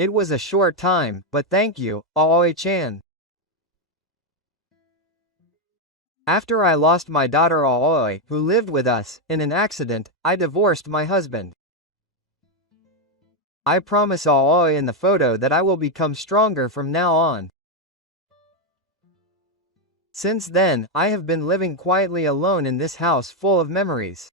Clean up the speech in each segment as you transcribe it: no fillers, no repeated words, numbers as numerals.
It was a short time, but thank you, Aoi-chan. After I lost my daughter Aoi, who lived with us, in an accident, I divorced my husband. I promise Aoi in the photo that I will become stronger from now on. Since then, I have been living quietly alone in this house full of memories.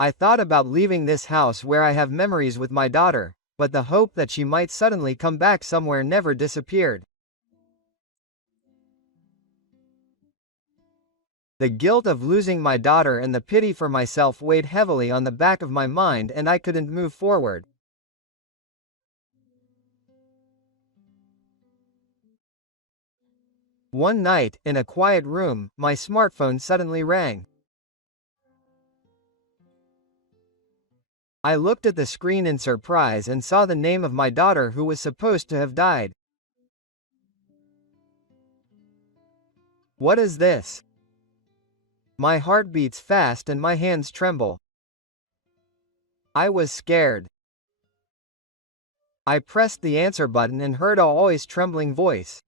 I thought about leaving this house where I have memories with my daughter, but the hope that she might suddenly come back somewhere never disappeared. The guilt of losing my daughter and the pity for myself weighed heavily on the back of my mind, and I couldn't move forward. One night, in a quiet room, my smartphone suddenly rang. I looked at the screen in surprise and saw the name of my daughter who was supposed to have died. What is this? My heart beats fast and my hands tremble. I was scared. I pressed the answer button and heard Aoi's trembling voice.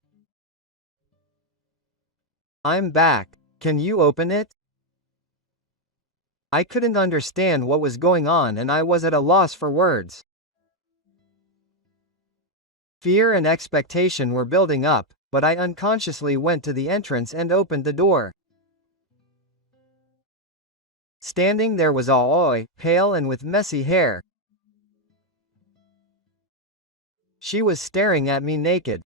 I'm back. Can you open it? I couldn't understand what was going on and I was at a loss for words. Fear and expectation were building up, but I unconsciously went to the entrance and opened the door. Standing there was Aoi, pale and with messy hair. She was staring at me naked.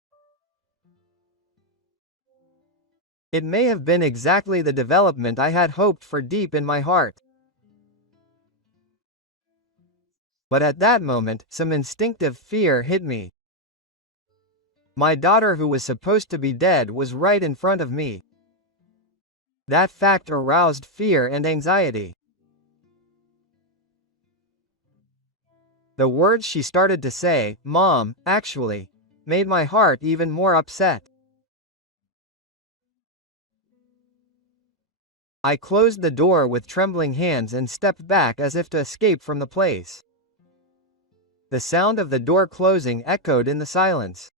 It may have been exactly the development I had hoped for deep in my heart. But at that moment, some instinctive fear hit me. My daughter who was supposed to be dead was right in front of me. That fact aroused fear and anxiety. The words she started to say, "Mom, actually," made my heart even more upset. I closed the door with trembling hands and stepped back as if to escape from the place. The sound of the door closing echoed in the silence.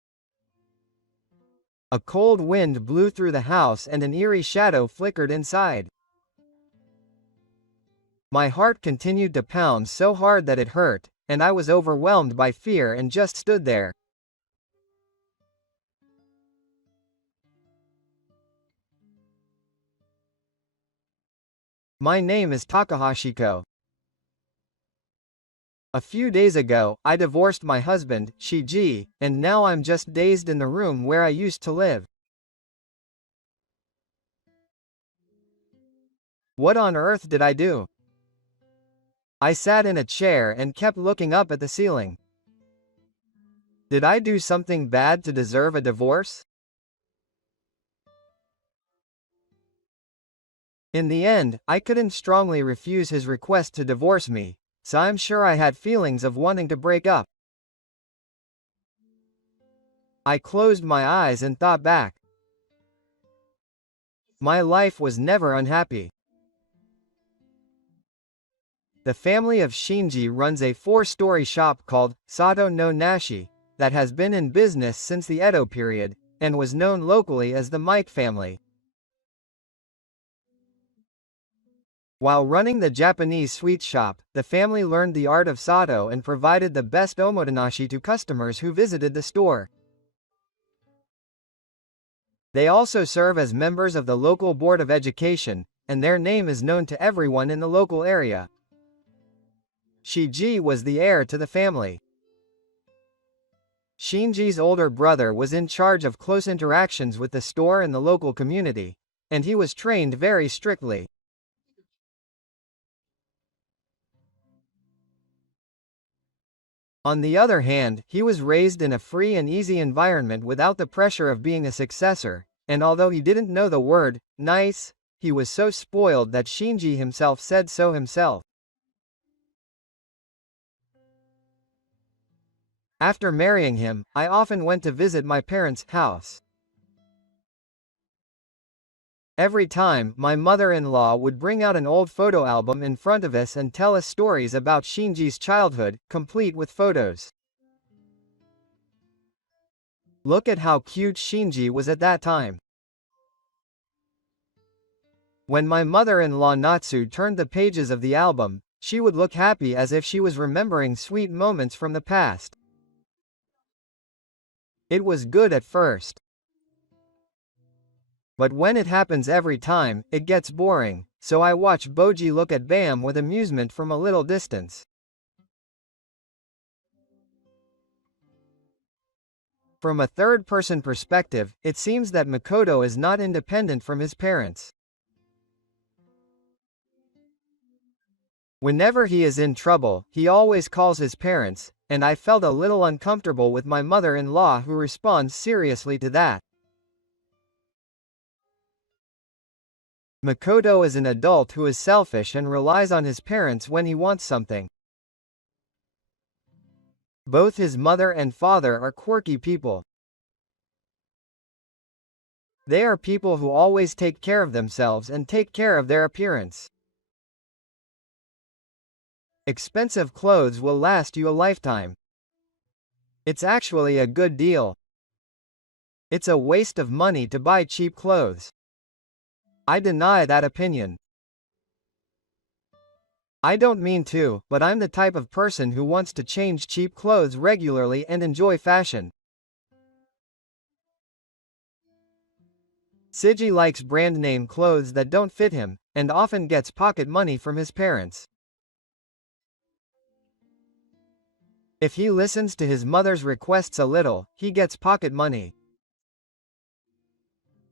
A cold wind blew through the house and an eerie shadow flickered inside. My heart continued to pound so hard that it hurt, and I was overwhelmed by fear and just stood there. My name is Takahashiko. A few days ago, I divorced my husband, Shiji, and now I'm just dazed in the room where I used to live. What on earth did I do? I sat in a chair and kept looking up at the ceiling. Did I do something bad to deserve a divorce? In the end, I couldn't strongly refuse his request to divorce me, so I'm sure I had feelings of wanting to break up. I closed my eyes and thought back. My life was never unhappy. The family of Shinji runs a 4-story shop called Sato no Nashi that has been in business since the Edo period, and was known locally as the Mike family. While running the Japanese sweet shop, the family learned the art of Sato and provided the best omotenashi to customers who visited the store. They also serve as members of the local board of education, and their name is known to everyone in the local area. Shiji was the heir to the family. Shinji's older brother was in charge of close interactions with the store and the local community, and he was trained very strictly. On the other hand, he was raised in a free and easy environment without the pressure of being a successor, and although he didn't know the word nice, he was so spoiled that Shinji himself said so himself. After marrying him, I often went to visit my parents' house. Every time, my mother-in-law would bring out an old photo album in front of us and tell us stories about Shinji's childhood, complete with photos. Look at how cute Shinji was at that time. When my mother-in-law Natsu turned the pages of the album, she would look happy as if she was remembering sweet moments from the past. It was good at first. But when it happens every time, it gets boring, so I watch Boji look at Bam with amusement from a little distance. From a third-person perspective, it seems that Makoto is not independent from his parents. Whenever he is in trouble, he always calls his parents, and I felt a little uncomfortable with my mother-in-law who responds seriously to that. Makoto is an adult who is selfish and relies on his parents when he wants something. Both his mother and father are quirky people. They are people who always take care of themselves and take care of their appearance. Expensive clothes will last you a lifetime. It's actually a good deal. It's a waste of money to buy cheap clothes. I deny that opinion. I don't mean to, but I'm the type of person who wants to change cheap clothes regularly and enjoy fashion. Siji likes brand name clothes that don't fit him, and often gets pocket money from his parents. If he listens to his mother's requests a little, he gets pocket money.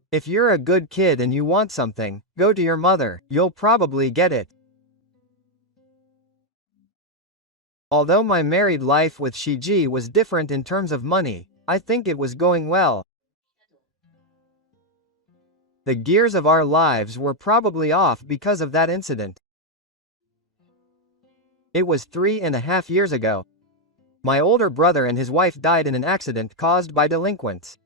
If you're a good kid and you want something, go to your mother, you'll probably get it. Although my married life with Shiji was different in terms of money, I think it was going well. The gears of our lives were probably off because of that incident. It was 3.5 years ago. My older brother and his wife died in an accident caused by delinquents.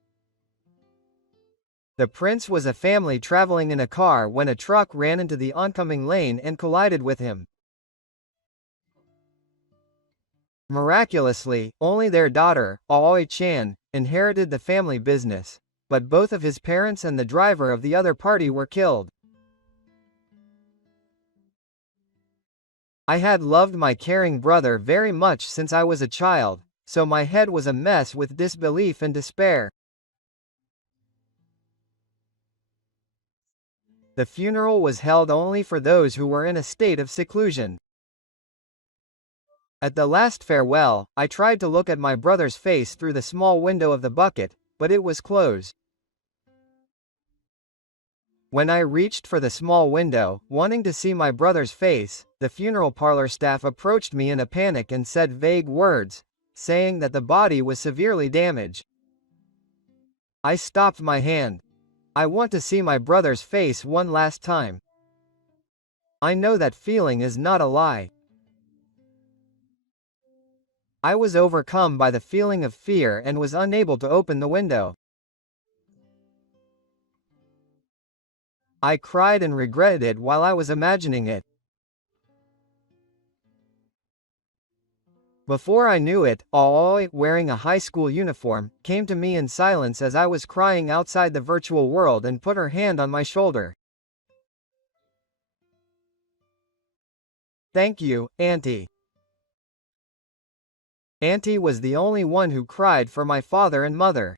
The prince was a family traveling in a car when a truck ran into the oncoming lane and collided with him. Miraculously, only their daughter, Aoi-chan, inherited the family business, but both of his parents and the driver of the other party were killed. I had loved my caring brother very much since I was a child, so my head was a mess with disbelief and despair. The funeral was held only for those who were in a state of seclusion. At the last farewell, I tried to look at my brother's face through the small window of the bucket, but it was closed. When I reached for the small window, wanting to see my brother's face, the funeral parlor staff approached me in a panic and said vague words, saying that the body was severely damaged. I stopped my hand. I want to see my brother's face one last time. I know that feeling is not a lie. I was overcome by the feeling of fear and was unable to open the window. I cried and regretted it while I was imagining it. Before I knew it, Aoi, wearing a high school uniform, came to me in silence as I was crying outside the virtual world and put her hand on my shoulder. Thank you, Auntie. Auntie was the only one who cried for my father and mother.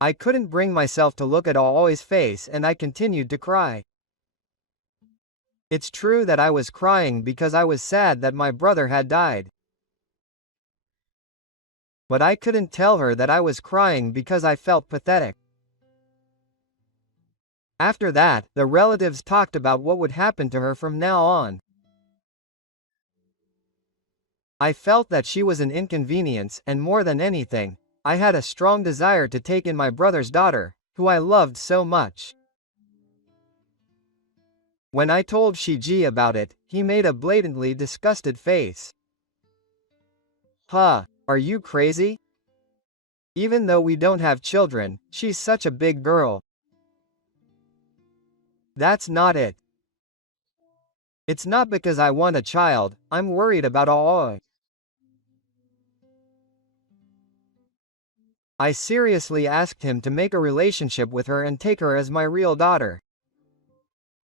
I couldn't bring myself to look at Aoi's face and I continued to cry. It's true that I was crying because I was sad that my brother had died. But I couldn't tell her that I was crying because I felt pathetic. After that, the relatives talked about what would happen to her from now on. I felt that she was an inconvenience, and more than anything, I had a strong desire to take in my brother's daughter, who I loved so much. When I told Shiji about it, he made a blatantly disgusted face. Huh, are you crazy? Even though we don't have children, she's such a big girl. That's not it. It's not because I want a child, I'm worried about Aoi. I seriously asked him to make a relationship with her and take her as my real daughter.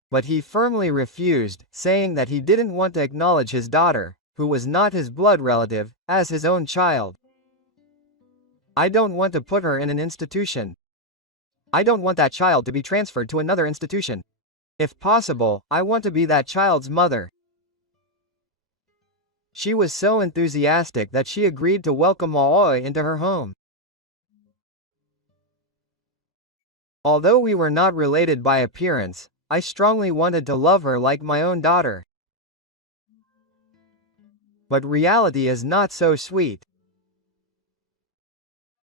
But he firmly refused, saying that he didn't want to acknowledge his daughter, who was not his blood relative, as his own child. I don't want to put her in an institution. I don't want that child to be transferred to another institution. If possible, I want to be that child's mother. She was so enthusiastic that she agreed to welcome Aoi into her home. Although we were not related by appearance, I strongly wanted to love her like my own daughter. But reality is not so sweet.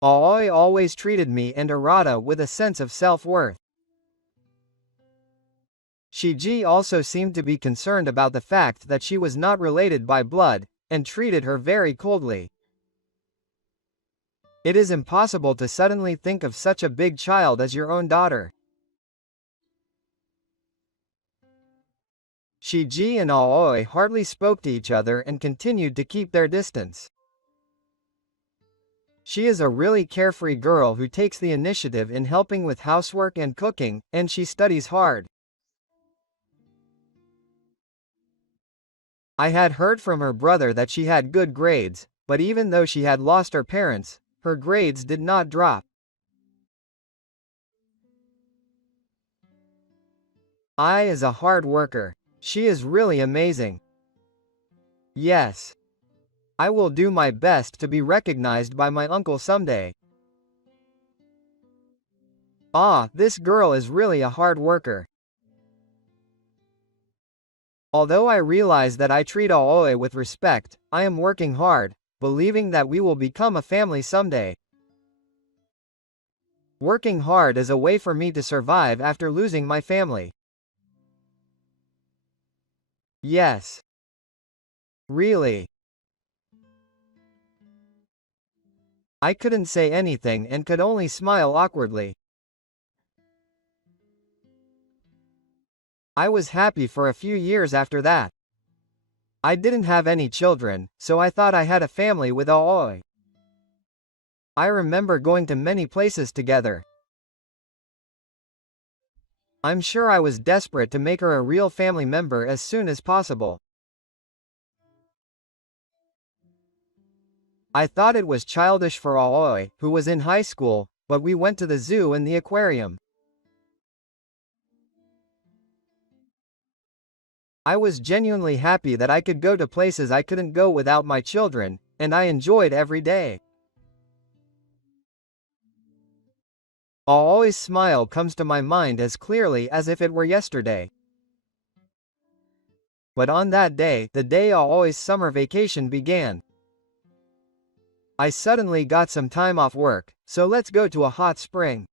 Aoi always treated me and Arata with a sense of self-worth. Shiji also seemed to be concerned about the fact that she was not related by blood, and treated her very coldly. It is impossible to suddenly think of such a big child as your own daughter. Shiji and Aoi hardly spoke to each other and continued to keep their distance. She is a really carefree girl who takes the initiative in helping with housework and cooking, and she studies hard. I had heard from her brother that she had good grades, but even though she had lost her parents, her grades did not drop. Ai is a hard worker. She is really amazing. Yes. I will do my best to be recognized by my uncle someday. Ah, this girl is really a hard worker. Although I realize that I treat Aoi with respect, I am working hard, believing that we will become a family someday. Working hard is a way for me to survive after losing my family. Yes. Really. I couldn't say anything and could only smile awkwardly. I was happy for a few years after that. I didn't have any children, so I thought I had a family with Aoi. I remember going to many places together. I'm sure I was desperate to make her a real family member as soon as possible. I thought it was childish for Aoi, who was in high school, but we went to the zoo and the aquarium. I was genuinely happy that I could go to places I couldn't go without my children, and I enjoyed every day. Aoi's smile comes to my mind as clearly as if it were yesterday. But on that day, the day Aoi's summer vacation began, I suddenly got some time off work, so let's go to a hot spring.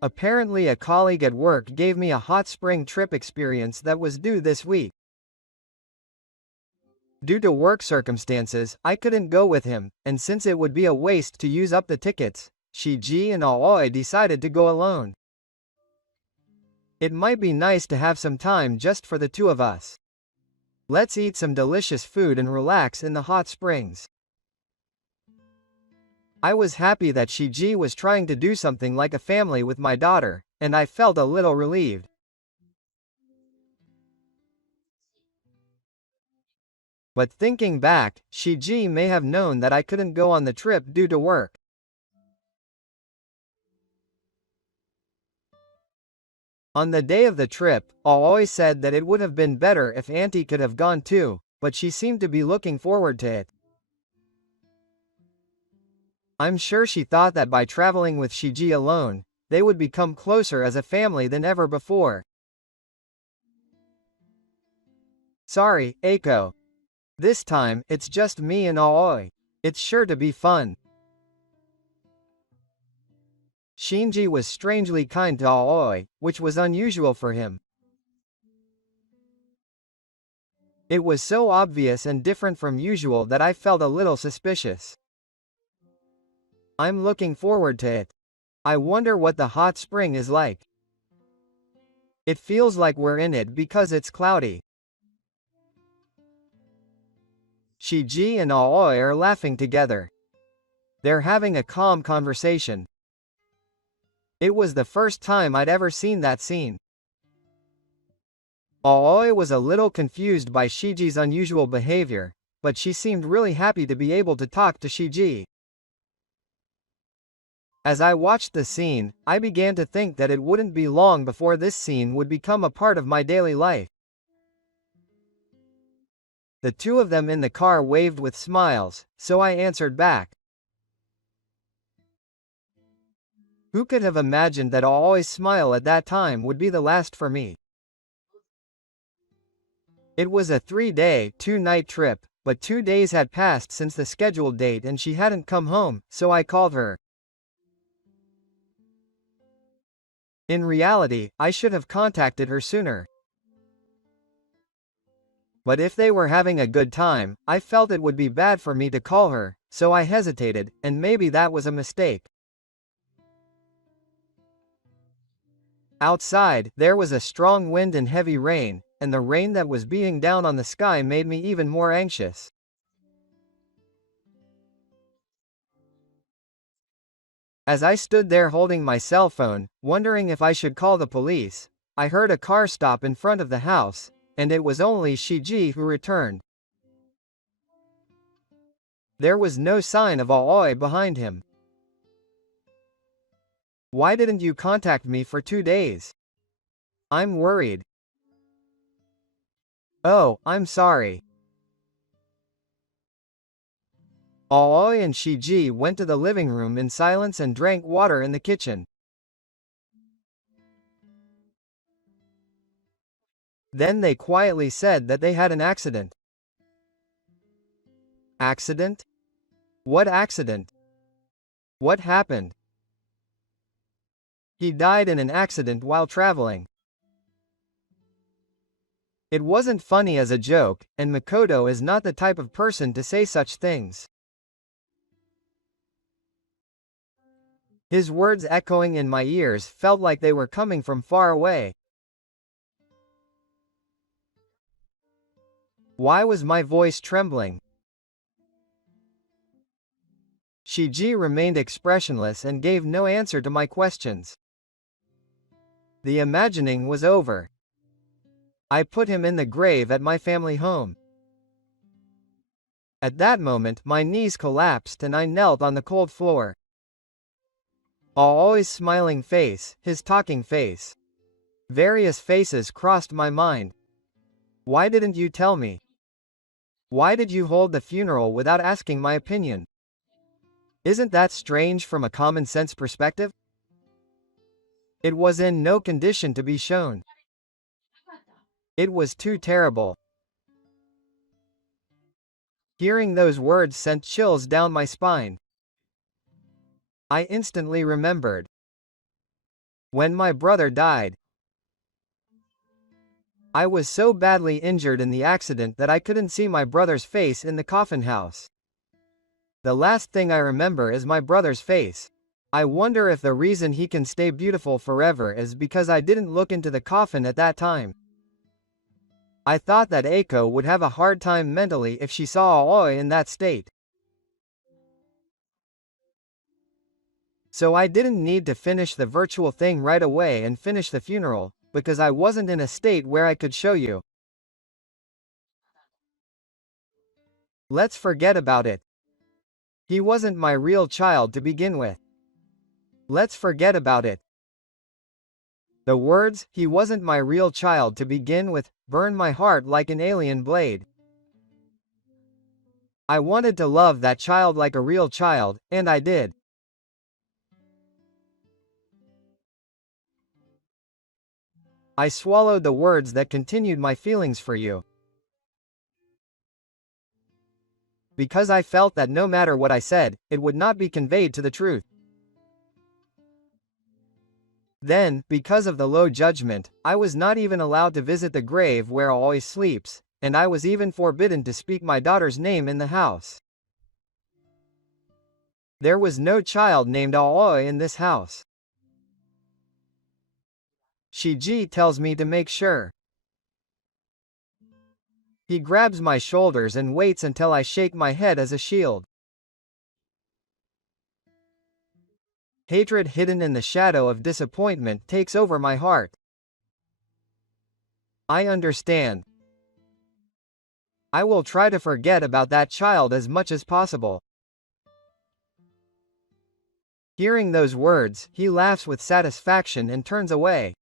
Apparently a colleague at work gave me a hot spring trip experience that was due this week. Due to work circumstances, I couldn't go with him, and since it would be a waste to use up the tickets, Shiji and Aoi decided to go alone. It might be nice to have some time just for the two of us. Let's eat some delicious food and relax in the hot springs. I was happy that Shiji was trying to do something like a family with my daughter, and I felt a little relieved. But thinking back, Shiji may have known that I couldn't go on the trip due to work. On the day of the trip, Aoi said that it would have been better if Auntie could have gone too, but she seemed to be looking forward to it. I'm sure she thought that by traveling with Shiji alone, they would become closer as a family than ever before. Sorry, Eiko. This time, it's just me and Aoi. It's sure to be fun. Shinji was strangely kind to Aoi, which was unusual for him. It was so obvious and different from usual that I felt a little suspicious. I'm looking forward to it. I wonder what the hot spring is like. It feels like we're in it because it's cloudy. Shiji and Aoi are laughing together. They're having a calm conversation. It was the first time I'd ever seen that scene. Aoi was a little confused by Shiji's unusual behavior, but she seemed really happy to be able to talk to Shiji. As I watched the scene, I began to think that it wouldn't be long before this scene would become a part of my daily life. The two of them in the car waved with smiles, so I answered back. Who could have imagined that Aoi's smile at that time would be the last for me? It was a 3-day, 2-night trip, but 2 days had passed since the scheduled date and she hadn't come home, so I called her. In reality, I should have contacted her sooner. But if they were having a good time, I felt it would be bad for me to call her, so I hesitated, and maybe that was a mistake. Outside, there was a strong wind and heavy rain, and the rain that was beating down on the sky made me even more anxious. As I stood there holding my cell phone, wondering if I should call the police, I heard a car stop in front of the house, and it was only Shiji who returned. There was no sign of Aoi behind him. Why didn't you contact me for 2 days? I'm worried. Oh, I'm sorry. Aoi and Shiji went to the living room in silence and drank water in the kitchen. Then they quietly said that they had an accident. Accident? What accident? What happened? He died in an accident while traveling. It wasn't funny as a joke, and Makoto is not the type of person to say such things. His words echoing in my ears felt like they were coming from far away. Why was my voice trembling? Shiji remained expressionless and gave no answer to my questions. The imagining was over. I put him in the grave at my family home. At that moment, my knees collapsed and I knelt on the cold floor. Aoi's smiling face, his talking face. Various faces crossed my mind. Why didn't you tell me? Why did you hold the funeral without asking my opinion? Isn't that strange from a common sense perspective? It was in no condition to be shown. It was too terrible. Hearing those words sent chills down my spine. I instantly remembered when my brother died. I was so badly injured in the accident that I couldn't see my brother's face in the coffin house. The last thing I remember is my brother's face. I wonder if the reason he can stay beautiful forever is because I didn't look into the coffin at that time. I thought that Eiko would have a hard time mentally if she saw Aoi in that state. So I didn't need to finish the virtual thing right away and finish the funeral, because I wasn't in a state where I could show you. Let's forget about it. He wasn't my real child to begin with. Let's forget about it. The words, "he wasn't my real child to begin with," burned my heart like an alien blade. I wanted to love that child like a real child, and I did. I swallowed the words that continued my feelings for you. Because I felt that no matter what I said, it would not be conveyed to the truth. Then, because of the low judgment, I was not even allowed to visit the grave where Aoi sleeps, and I was even forbidden to speak my daughter's name in the house. There was no child named Aoi in this house. Shiji tells me to make sure. He grabs my shoulders and waits until I shake my head as a shield. Hatred hidden in the shadow of disappointment takes over my heart. I understand. I will try to forget about that child as much as possible. Hearing those words, he laughs with satisfaction and turns away.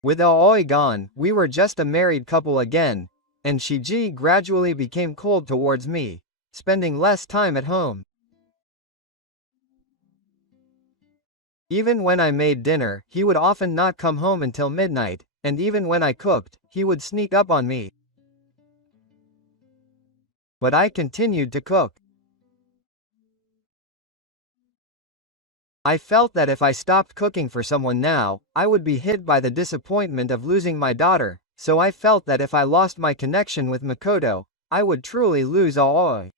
With Aoi gone, we were just a married couple again, and Shiji gradually became cold towards me, spending less time at home. Even when I made dinner, he would often not come home until midnight, and even when I cooked, he would sneak up on me. But I continued to cook. I felt that if I stopped cooking for someone now, I would be hit by the disappointment of losing my daughter, so I felt that if I lost my connection with Makoto, I would truly lose Aoi.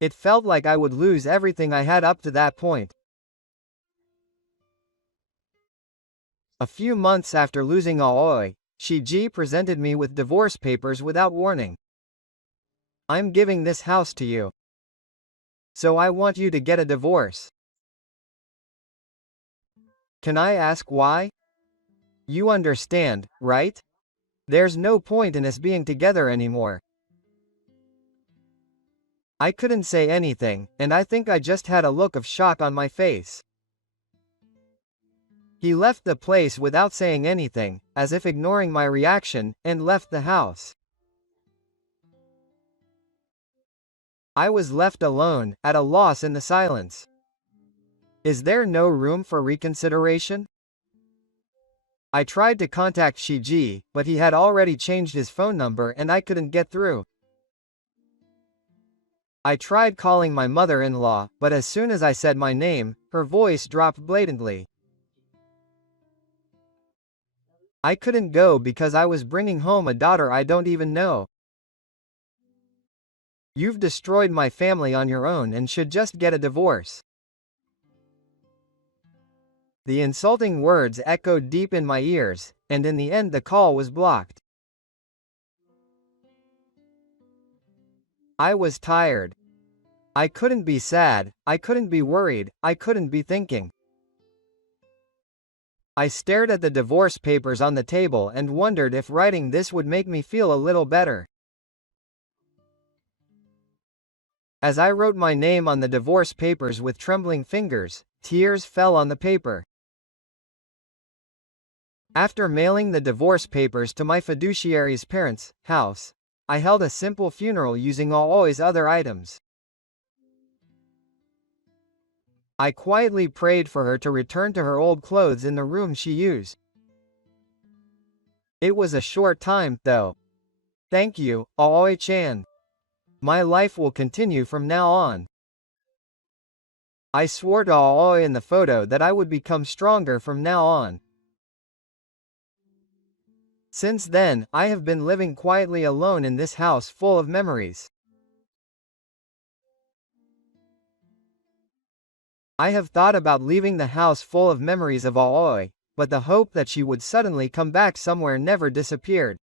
It felt like I would lose everything I had up to that point. A few months after losing Aoi, Shiji presented me with divorce papers without warning. I'm giving this house to you. So I want you to get a divorce. Can I ask why? You understand, right? There's no point in us being together anymore. I couldn't say anything, and I think I just had a look of shock on my face. He left the place without saying anything, as if ignoring my reaction, and left the house. I was left alone, at a loss in the silence. Is there no room for reconsideration? I tried to contact Shiji, but he had already changed his phone number and I couldn't get through. I tried calling my mother-in-law, but as soon as I said my name, her voice dropped blatantly. I couldn't go because I was bringing home a daughter I don't even know. You've destroyed my family on your own and should just get a divorce. The insulting words echoed deep in my ears, and in the end the call was blocked. I was tired. I couldn't be sad, I couldn't be worried, I couldn't be thinking. I stared at the divorce papers on the table and wondered if writing this would make me feel a little better. As I wrote my name on the divorce papers with trembling fingers, tears fell on the paper. After mailing the divorce papers to my fiduciary's parents' house, I held a simple funeral using Aoi's other items. I quietly prayed for her to return to her old clothes in the room she used. It was a short time, though. Thank you, Aoi-chan. My life will continue from now on. I swore to Aoi in the photo that I would become stronger from now on. Since then, I have been living quietly alone in this house full of memories. I have thought about leaving the house full of memories of Aoi, but the hope that she would suddenly come back somewhere never disappeared.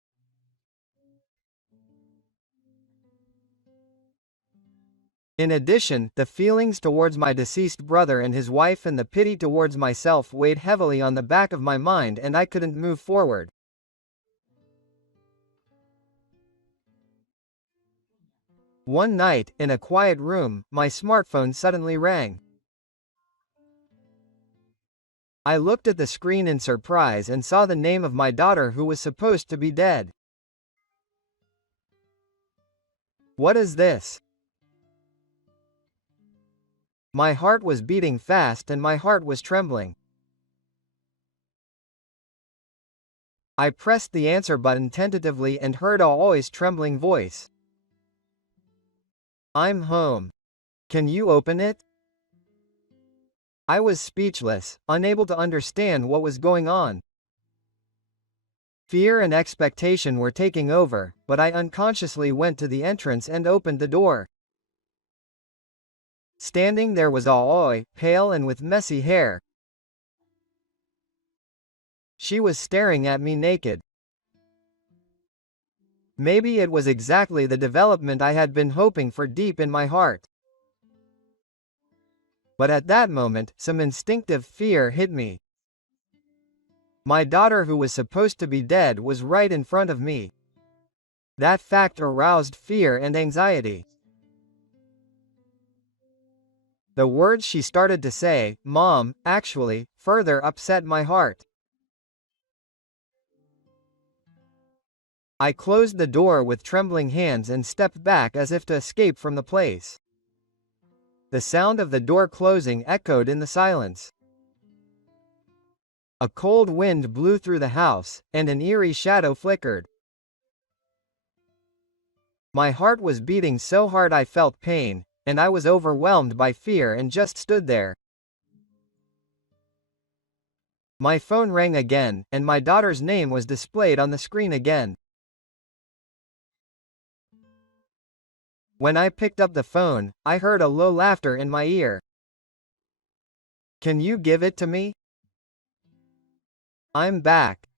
In addition, the feelings towards my deceased brother and his wife and the pity towards myself weighed heavily on the back of my mind and I couldn't move forward. One night, in a quiet room, my smartphone suddenly rang. I looked at the screen in surprise and saw the name of my daughter who was supposed to be dead. What is this? My heart was beating fast and my heart was trembling. I pressed the answer button tentatively and heard Aoi's trembling voice. I'm home. Can you open it? I was speechless, unable to understand what was going on. Fear and expectation were taking over, but I unconsciously went to the entrance and opened the door. Standing there was Aoi, pale and with messy hair. She was staring at me naked. Maybe it was exactly the development I had been hoping for deep in my heart. But at that moment, some instinctive fear hit me. My daughter who was supposed to be dead was right in front of me. That fact aroused fear and anxiety. The words she started to say, "Mom," actually, further upset my heart. I closed the door with trembling hands and stepped back as if to escape from the place. The sound of the door closing echoed in the silence. A cold wind blew through the house, and an eerie shadow flickered. My heart was beating so hard I felt pain, and I was overwhelmed by fear and just stood there. My phone rang again, and my daughter's name was displayed on the screen again. When I picked up the phone, I heard a low laughter in my ear. "Can you give it to me? I'm back."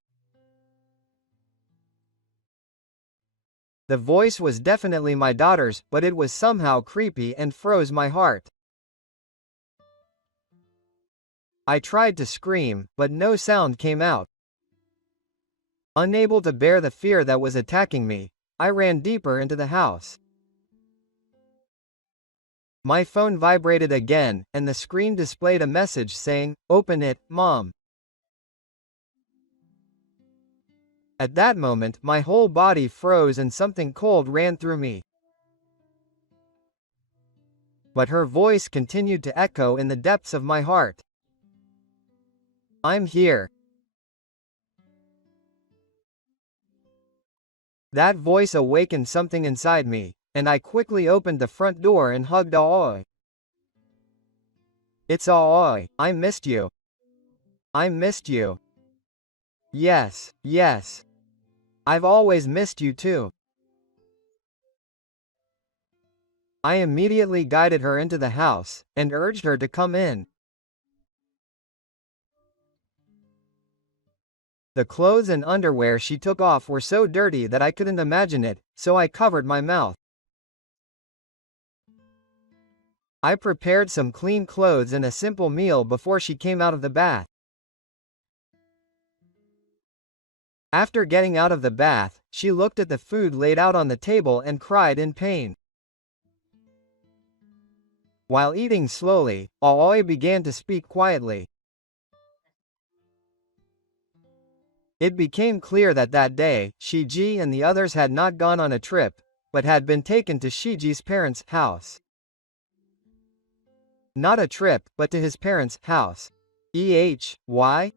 The voice was definitely my daughter's, but it was somehow creepy and froze my heart. I tried to scream, but no sound came out. Unable to bear the fear that was attacking me, I ran deeper into the house. My phone vibrated again, and the screen displayed a message saying, "Open it, Mom." At that moment, my whole body froze and something cold ran through me. But her voice continued to echo in the depths of my heart. "I'm here." That voice awakened something inside me, and I quickly opened the front door and hugged Aoi. "It's Aoi, I missed you. I missed you. Yes, yes. I've always missed you too." I immediately guided her into the house, and urged her to come in. The clothes and underwear she took off were so dirty that I couldn't imagine it, so I covered my mouth. I prepared some clean clothes and a simple meal before she came out of the bath. After getting out of the bath, she looked at the food laid out on the table and cried in pain. While eating slowly, Aoi began to speak quietly. It became clear that day, Shiji and the others had not gone on a trip, but had been taken to Shiji's parents' house. Not a trip, but to his parents' house. Why?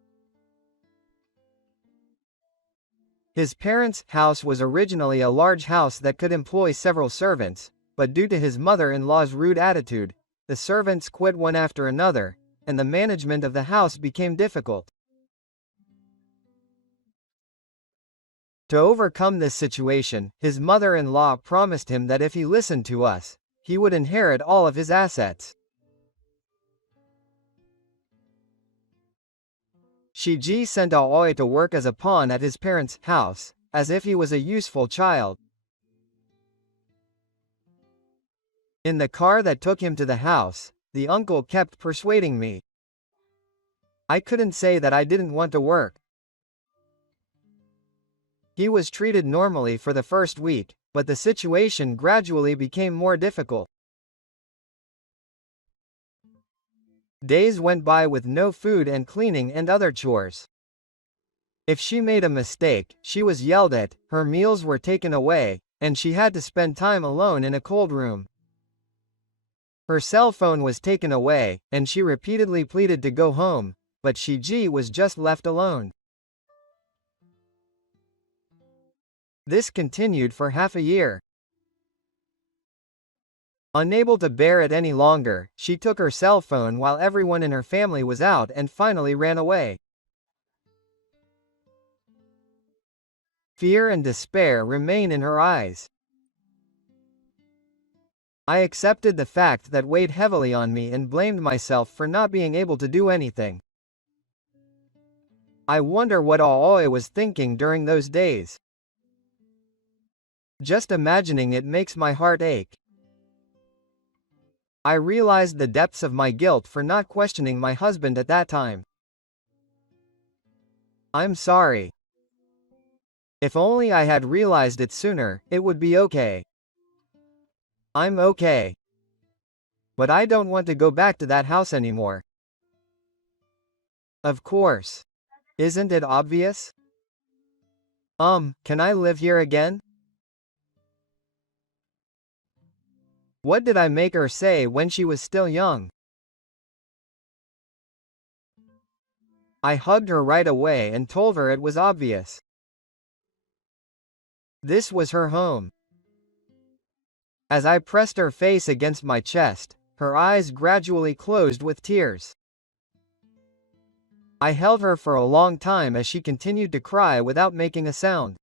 His parents' house was originally a large house that could employ several servants, but due to his mother-in-law's rude attitude, the servants quit one after another, and the management of the house became difficult. To overcome this situation, his mother-in-law promised him that if he listened to us, he would inherit all of his assets. Shiji sent Aoi to work as a pawn at his parents' house, as if he was a useful child. In the car that took him to the house, the uncle kept persuading me. I couldn't say that I didn't want to work. He was treated normally for the first week, but the situation gradually became more difficult. Days went by with no food and cleaning and other chores. If she made a mistake, she was yelled at, her meals were taken away, and she had to spend time alone in a cold room. Her cell phone was taken away, and she repeatedly pleaded to go home, but Shiji was just left alone. This continued for half a year. Unable to bear it any longer, she took her cell phone while everyone in her family was out and finally ran away. Fear and despair remain in her eyes. I accepted the fact that weighed heavily on me and blamed myself for not being able to do anything. I wonder what Aoi was thinking during those days. Just imagining it makes my heart ache. I realized the depths of my guilt for not questioning my husband at that time. I'm sorry. If only I had realized it sooner, it would be okay. I'm okay. But I don't want to go back to that house anymore. Of course. Isn't it obvious? Can I live here again? What did I make her say when she was still young? I hugged her right away and told her it was obvious. This was her home. As I pressed her face against my chest, her eyes gradually closed with tears. I held her for a long time as she continued to cry without making a sound.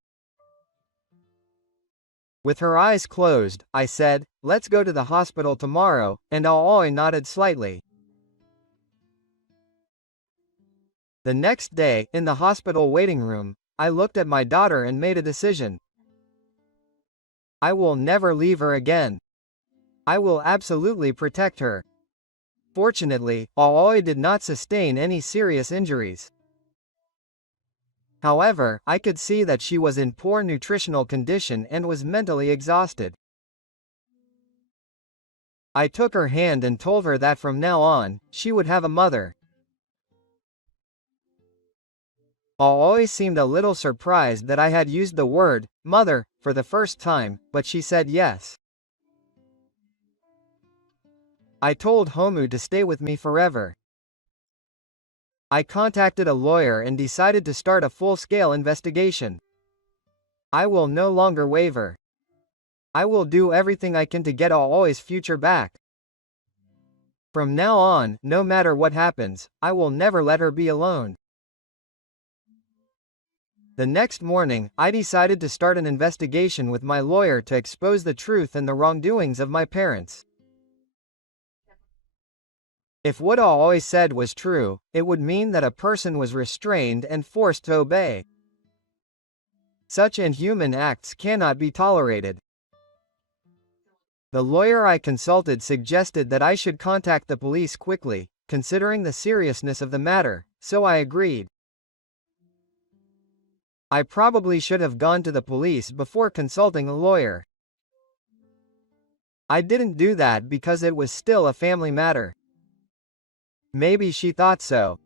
With her eyes closed, I said, "Let's go to the hospital tomorrow," and Aoi nodded slightly. The next day, in the hospital waiting room, I looked at my daughter and made a decision. I will never leave her again. I will absolutely protect her. Fortunately, Aoi did not sustain any serious injuries. However, I could see that she was in poor nutritional condition and was mentally exhausted. I took her hand and told her that from now on, she would have a mother. Aoi seemed a little surprised that I had used the word mother for the first time, but she said yes. I told Homu to stay with me forever. I contacted a lawyer and decided to start a full-scale investigation. I will no longer waver. I will do everything I can to get Aoi's future back. From now on, no matter what happens, I will never let her be alone. The next morning, I decided to start an investigation with my lawyer to expose the truth and the wrongdoings of my parents. If what Aoi said was true, it would mean that a person was restrained and forced to obey. Such inhuman acts cannot be tolerated. The lawyer I consulted suggested that I should contact the police quickly, considering the seriousness of the matter, so I agreed. I probably should have gone to the police before consulting a lawyer. I didn't do that because it was still a family matter. Maybe she thought so.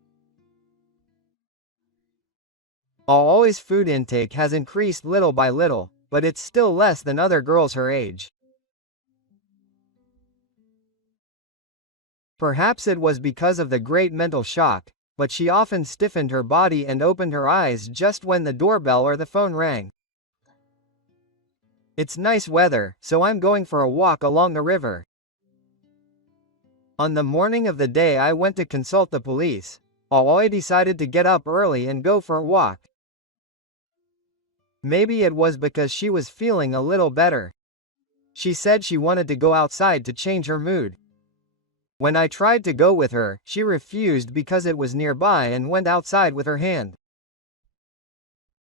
Aoi's food intake has increased little by little, but it's still less than other girls her age. Perhaps it was because of the great mental shock, but she often stiffened her body and opened her eyes just when the doorbell or the phone rang. It's nice weather, so I'm going for a walk along the river. On the morning of the day I went to consult the police, Aoi decided to get up early and go for a walk. Maybe it was because she was feeling a little better. She said she wanted to go outside to change her mood. When I tried to go with her, she refused because it was nearby and went outside with her hand.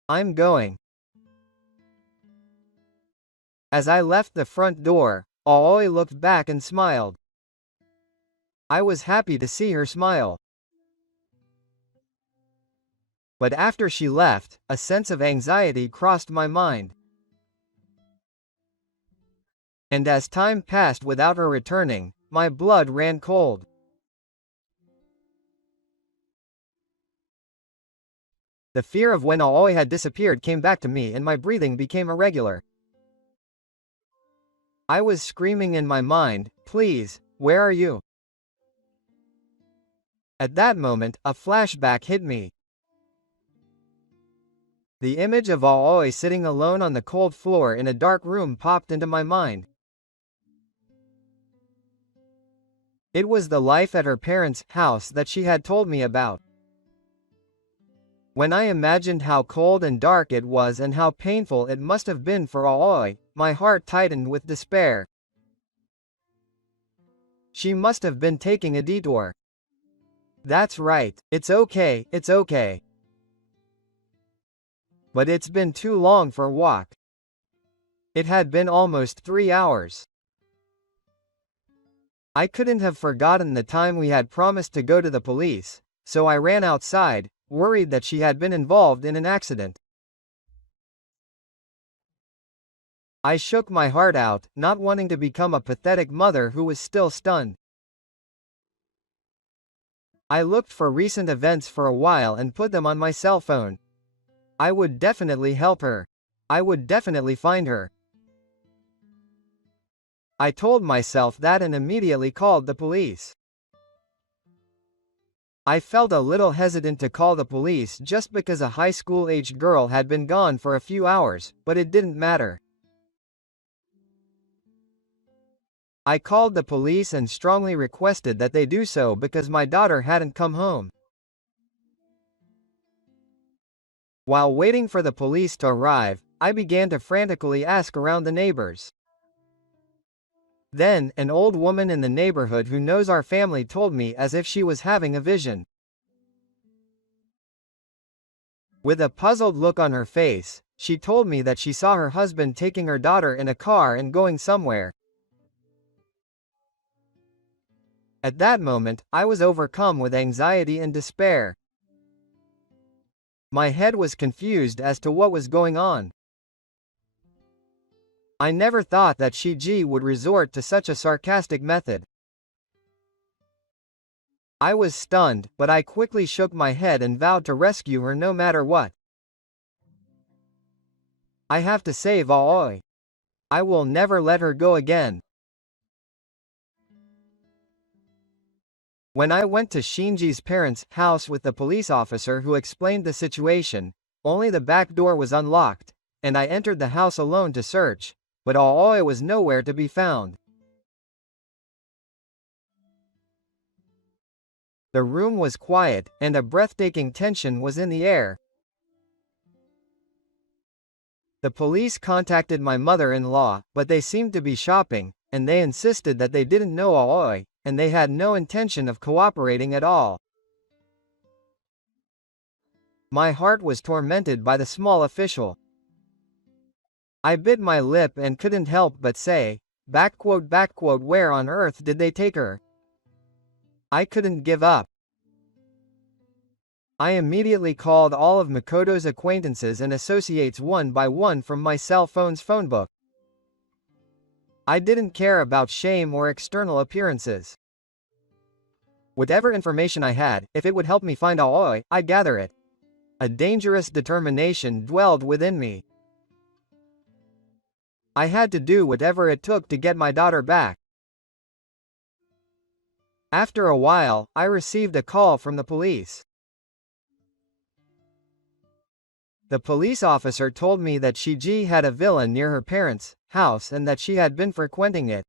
I'm going. As I left the front door, Aoi looked back and smiled. I was happy to see her smile. But after she left, a sense of anxiety crossed my mind. And as time passed without her returning, my blood ran cold. The fear of when Aoi had disappeared came back to me and my breathing became irregular. I was screaming in my mind, "Please, where are you?" At that moment, a flashback hit me. The image of Aoi sitting alone on the cold floor in a dark room popped into my mind. It was the life at her parents' house that she had told me about. When I imagined how cold and dark it was and how painful it must have been for Aoi, my heart tightened with despair. She must have been taking a detour. That's right, it's okay, it's okay. But it's been too long for a walk. It had been almost 3 hours. I couldn't have forgotten the time we had promised to go to the police, so I ran outside, worried that she had been involved in an accident. I shook my heart out, not wanting to become a pathetic mother who was still stunned. I looked for recent events for a while and put them on my cell phone. I would definitely help her. I would definitely find her. I told myself that and immediately called the police. I felt a little hesitant to call the police just because a high school-aged girl had been gone for a few hours, but it didn't matter. I called the police and strongly requested that they do so because my daughter hadn't come home. While waiting for the police to arrive, I began to frantically ask around the neighbors. Then, an old woman in the neighborhood who knows our family told me as if she was having a vision. With a puzzled look on her face, she told me that she saw her husband taking her daughter in a car and going somewhere. At that moment, I was overcome with anxiety and despair. My head was confused as to what was going on. I never thought that Shiji would resort to such a sarcastic method. I was stunned, but I quickly shook my head and vowed to rescue her no matter what. I have to save Aoi. I will never let her go again. When I went to Shinji's parents' house with the police officer who explained the situation, only the back door was unlocked, and I entered the house alone to search, but Aoi was nowhere to be found. The room was quiet, and a breathtaking tension was in the air. The police contacted my mother-in-law, but they seemed to be shopping, and they insisted that they didn't know Aoi, and they had no intention of cooperating at all. My heart was tormented by the small official. I bit my lip and couldn't help but say, where on earth did they take her? I couldn't give up. I immediately called all of Makoto's acquaintances and associates one by one from my cell phone's phone book. I didn't care about shame or external appearances. Whatever information I had, if it would help me find Aoi, I'd gather it. A dangerous determination dwelled within me. I had to do whatever it took to get my daughter back. After a while, I received a call from the police. The police officer told me that Shiji had a villa near her parents' house and that she had been frequenting it.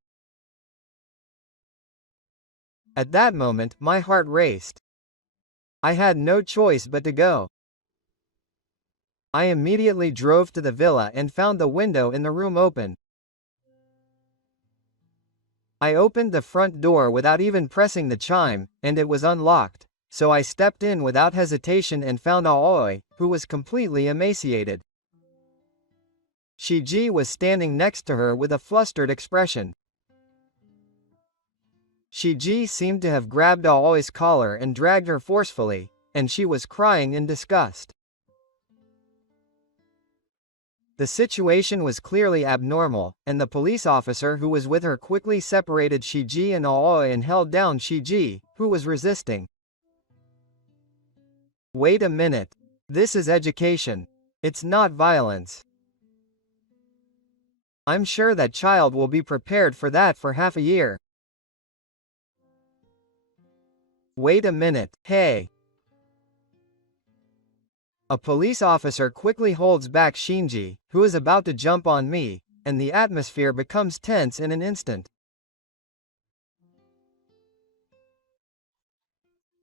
At that moment, my heart raced. I had no choice but to go. I immediately drove to the villa and found the window in the room open. I opened the front door without even pressing the chime, and it was unlocked, so I stepped in without hesitation and found Aoi, who was completely emaciated. Shiji was standing next to her with a flustered expression. Shiji seemed to have grabbed Aoi's collar and dragged her forcefully, and she was crying in disgust. The situation was clearly abnormal, and the police officer who was with her quickly separated Shiji and Aoi and held down Shiji, who was resisting. Wait a minute. This is education. It's not violence. I'm sure that child will be prepared for that for half a year. Wait a minute, hey. A police officer quickly holds back Shinji, who is about to jump on me, and the atmosphere becomes tense in an instant.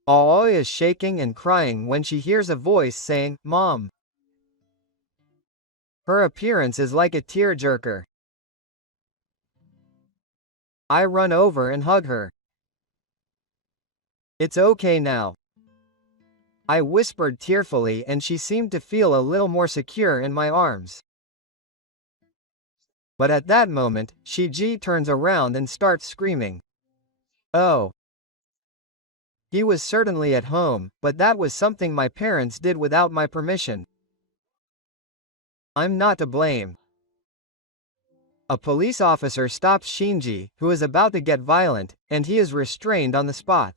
Aoi is shaking and crying when she hears a voice saying, "Mom." Her appearance is like a tearjerker. I run over and hug her. It's okay now, I whispered tearfully, and she seemed to feel a little more secure in my arms. But at that moment, Shiji turns around and starts screaming. Oh. He was certainly at home, but that was something my parents did without my permission. I'm not to blame. A police officer stops Shinji, who is about to get violent, and he is restrained on the spot.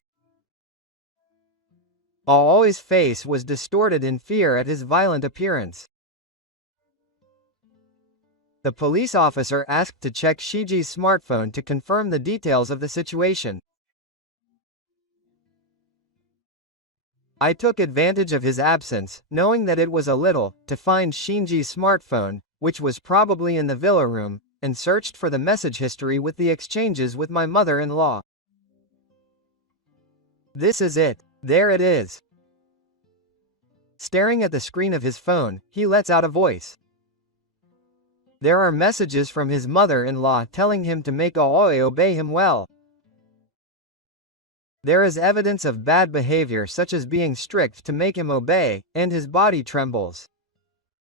Aoi's face was distorted in fear at his violent appearance. The police officer asked to check Shiji's smartphone to confirm the details of the situation. I took advantage of his absence, knowing that it was a little, to find Shinji's smartphone, which was probably in the villa room, and searched for the message history with the exchanges with my mother-in-law. This is it. There it is. Staring at the screen of his phone, he lets out a voice. There are messages from his mother-in-law telling him to make Aoi obey him well. There is evidence of bad behavior such as being strict to make him obey, and his body trembles.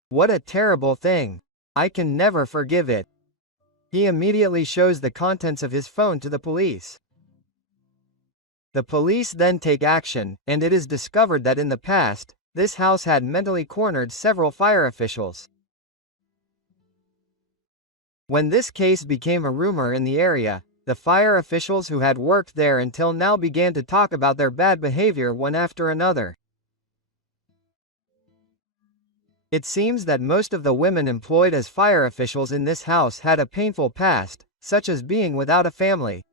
What a terrible thing. I can never forgive it. He immediately shows the contents of his phone to the police. The police then take action, and it is discovered that in the past, this house had mentally cornered several fire officials. When this case became a rumor in the area, the fire officials who had worked there until now began to talk about their bad behavior one after another. It seems that most of the women employed as fire officials in this house had a painful past, such as being without a family.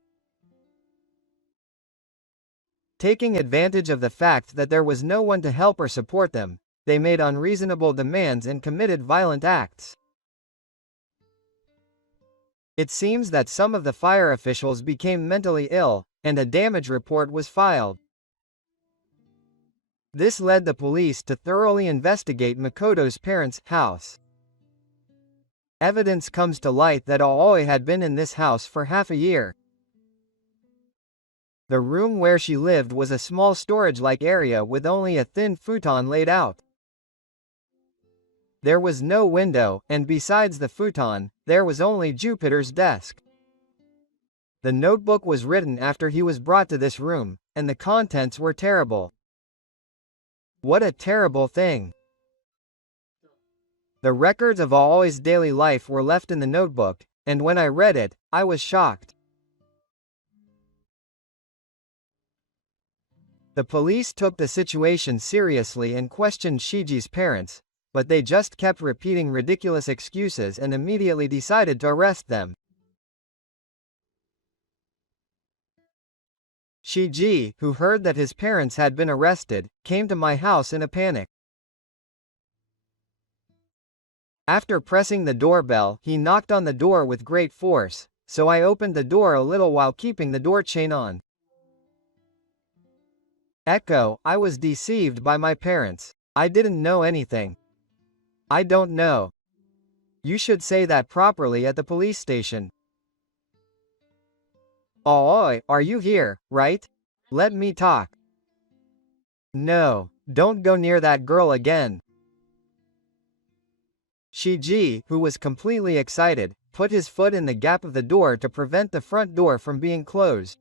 Taking advantage of the fact that there was no one to help or support them, they made unreasonable demands and committed violent acts. It seems that some of the fire officials became mentally ill, and a damage report was filed. This led the police to thoroughly investigate Makoto's parents' house. Evidence comes to light that Aoi had been in this house for half a year. The room where she lived was a small storage-like area with only a thin futon laid out. There was no window, and besides the futon, there was only Jupiter's desk. The notebook was written after he was brought to this room, and the contents were terrible. What a terrible thing. The records of Aoi's daily life were left in the notebook, and when I read it, I was shocked. The police took the situation seriously and questioned Shiji's parents, but they just kept repeating ridiculous excuses and immediately decided to arrest them. Shiji, who heard that his parents had been arrested, came to my house in a panic. After pressing the doorbell, he knocked on the door with great force, so I opened the door a little while keeping the door chain on. Echo, I was deceived by my parents. I didn't know anything. I don't know. You should say that properly at the police station. Aoi, are you here, right? Let me talk. No, don't go near that girl again. Shiji, who was completely excited, put his foot in the gap of the door to prevent the front door from being closed.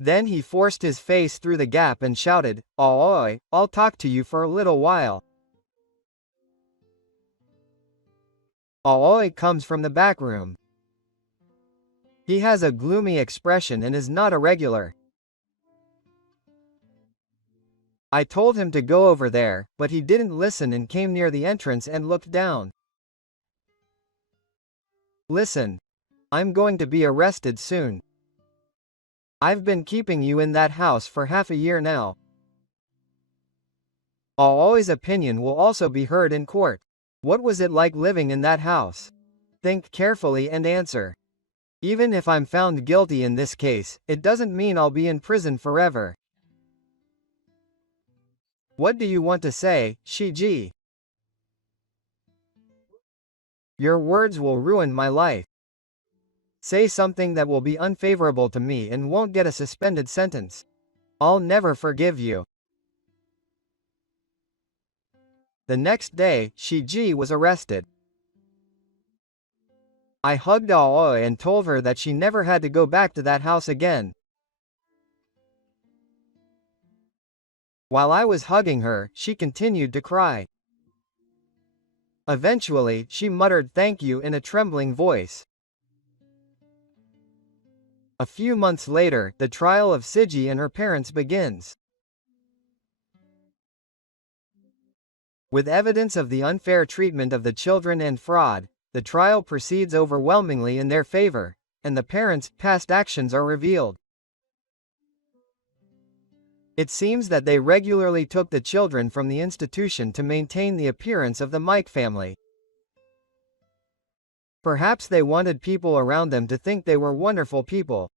Then he forced his face through the gap and shouted, Aoi, I'll talk to you for a little while. Aoi comes from the back room. He has a gloomy expression and is not a regular. I told him to go over there, but he didn't listen and came near the entrance and looked down. Listen. I'm going to be arrested soon. I've been keeping you in that house for half a year now. Aoi's opinion will also be heard in court. What was it like living in that house? Think carefully and answer. Even if I'm found guilty in this case, it doesn't mean I'll be in prison forever. What do you want to say, Shiji? Your words will ruin my life. Say something that will be unfavorable to me and won't get a suspended sentence. I'll never forgive you. The next day, Shiji was arrested. I hugged Aoi and told her that she never had to go back to that house again. While I was hugging her, she continued to cry. Eventually, she muttered thank you in a trembling voice. A few months later, the trial of Shiji and her parents begins. With evidence of the unfair treatment of the children and fraud, the trial proceeds overwhelmingly in their favor, and the parents' past actions are revealed. It seems that they regularly took the children from the institution to maintain the appearance of the Mike family. Perhaps they wanted people around them to think they were wonderful people.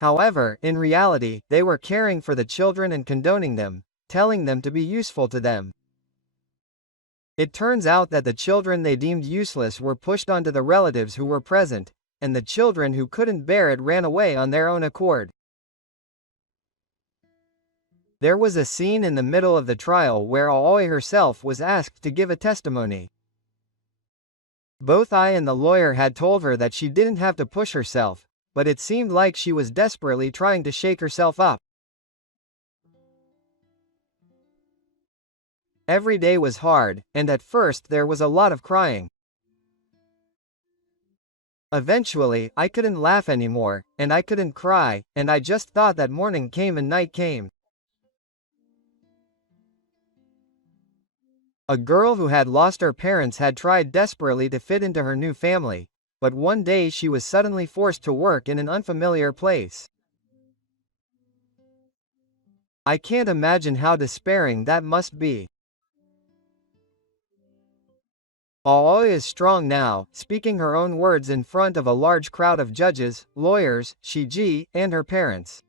However, in reality, they were caring for the children and condoning them, telling them to be useful to them. It turns out that the children they deemed useless were pushed onto the relatives who were present, and the children who couldn't bear it ran away on their own accord. There was a scene in the middle of the trial where Aoi herself was asked to give a testimony. Both I and the lawyer had told her that she didn't have to push herself, but it seemed like she was desperately trying to shake herself up. Every day was hard, and at first there was a lot of crying. Eventually, I couldn't laugh anymore, and I couldn't cry, and I just thought that morning came and night came. A girl who had lost her parents had tried desperately to fit into her new family, but one day she was suddenly forced to work in an unfamiliar place. I can't imagine how despairing that must be. Aoi is strong now, speaking her own words in front of a large crowd of judges, lawyers, Shiji, and her parents.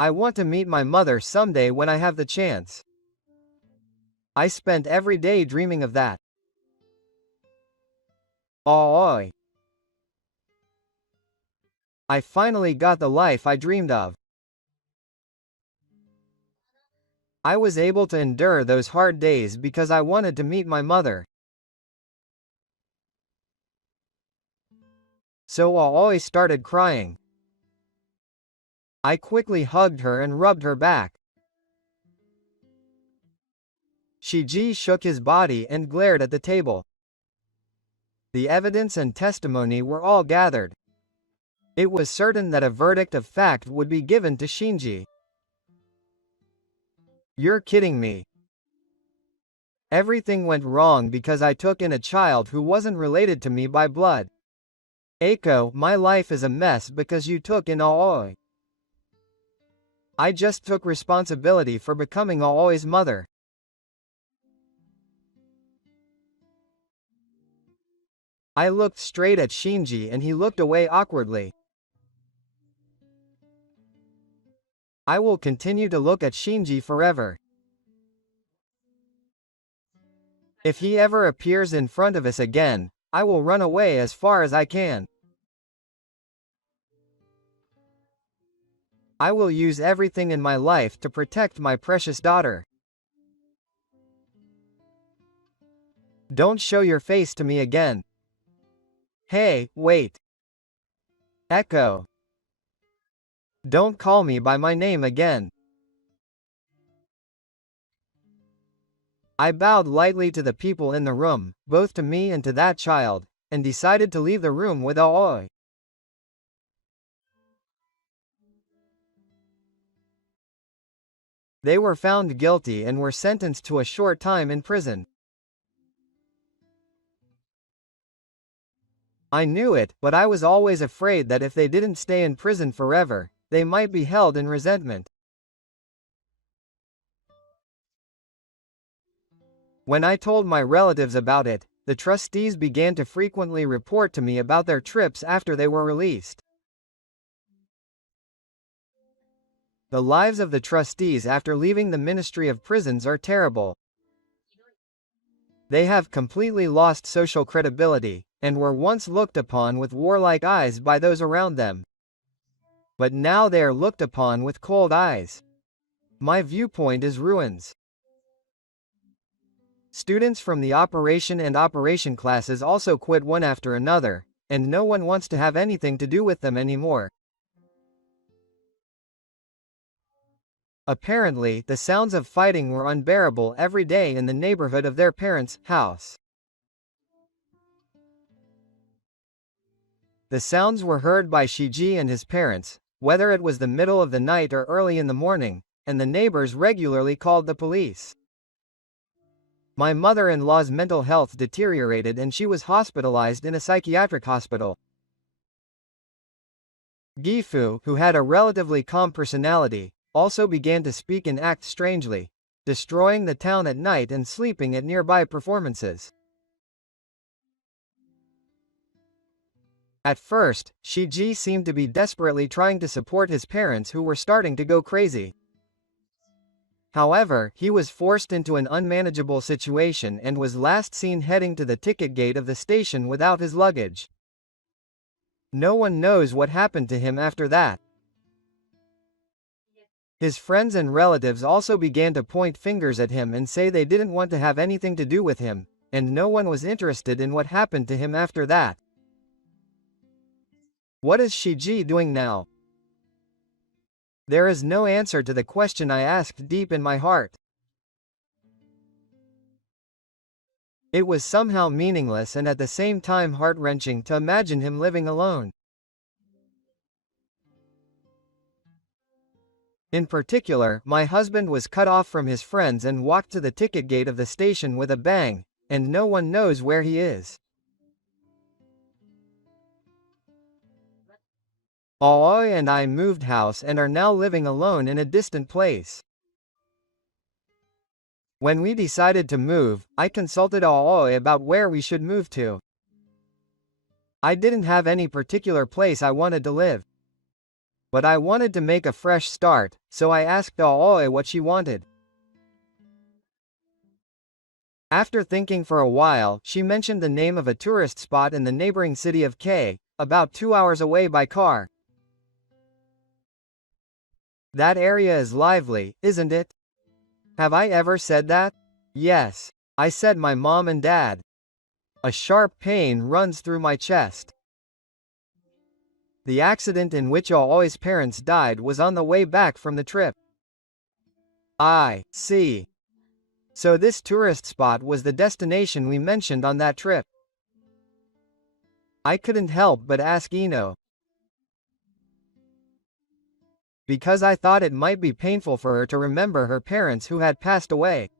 I want to meet my mother someday when I have the chance. I spent every day dreaming of that. Aoi. I finally got the life I dreamed of. I was able to endure those hard days because I wanted to meet my mother. So Aoi started crying. I quickly hugged her and rubbed her back. Shiji shook his body and glared at the table. The evidence and testimony were all gathered. It was certain that a verdict of fact would be given to Shinji. You're kidding me. Everything went wrong because I took in a child who wasn't related to me by blood. Eiko, my life is a mess because you took in Aoi. I just took responsibility for becoming Aoi's mother. I looked straight at Shinji and he looked away awkwardly. I will continue to look at Shinji forever. If he ever appears in front of us again, I will run away as far as I can. I will use everything in my life to protect my precious daughter. Don't show your face to me again. Hey, wait. Echo. Don't call me by my name again. I bowed lightly to the people in the room, both to me and to that child, and decided to leave the room with Aoi. They were found guilty and were sentenced to a short time in prison. I knew it, but I was always afraid that if they didn't stay in prison forever, they might be held in resentment. When I told my relatives about it, the trustees began to frequently report to me about their trips after they were released. The lives of the trustees after leaving the Ministry of Prisons are terrible. They have completely lost social credibility, and were once looked upon with warlike eyes by those around them. But now they are looked upon with cold eyes. My viewpoint is ruins. Students from the operation and operation classes also quit one after another, and no one wants to have anything to do with them anymore. Apparently, the sounds of fighting were unbearable every day in the neighborhood of their parents' house. The sounds were heard by Shiji and his parents, whether it was the middle of the night or early in the morning, and the neighbors regularly called the police. My mother-in-law's mental health deteriorated and she was hospitalized in a psychiatric hospital. Gifu, who had a relatively calm personality, also began to speak and act strangely, destroying the town at night and sleeping at nearby performances. At first, Shiji seemed to be desperately trying to support his parents who were starting to go crazy. However, he was forced into an unmanageable situation and was last seen heading to the ticket gate of the station without his luggage. No one knows what happened to him after that. His friends and relatives also began to point fingers at him and say they didn't want to have anything to do with him, and no one was interested in what happened to him after that. What is Shiji doing now? There is no answer to the question I asked deep in my heart. It was somehow meaningless and at the same time heart-wrenching to imagine him living alone. In particular, my husband was cut off from his friends and walked to the ticket gate of the station with a bang, and no one knows where he is. Aoi and I moved house and are now living alone in a distant place. When we decided to move, I consulted Aoi about where we should move to. I didn't have any particular place I wanted to live. But I wanted to make a fresh start, so I asked Aoi what she wanted. After thinking for a while, she mentioned the name of a tourist spot in the neighboring city of K, about 2 hours away by car. That area is lively, isn't it? Have I ever said that? Yes. I said my mom and dad. A sharp pain runs through my chest. The accident in which Aoi's parents died was on the way back from the trip. I see. So this tourist spot was the destination we mentioned on that trip. I couldn't help but ask Ino. Because I thought it might be painful for her to remember her parents who had passed away.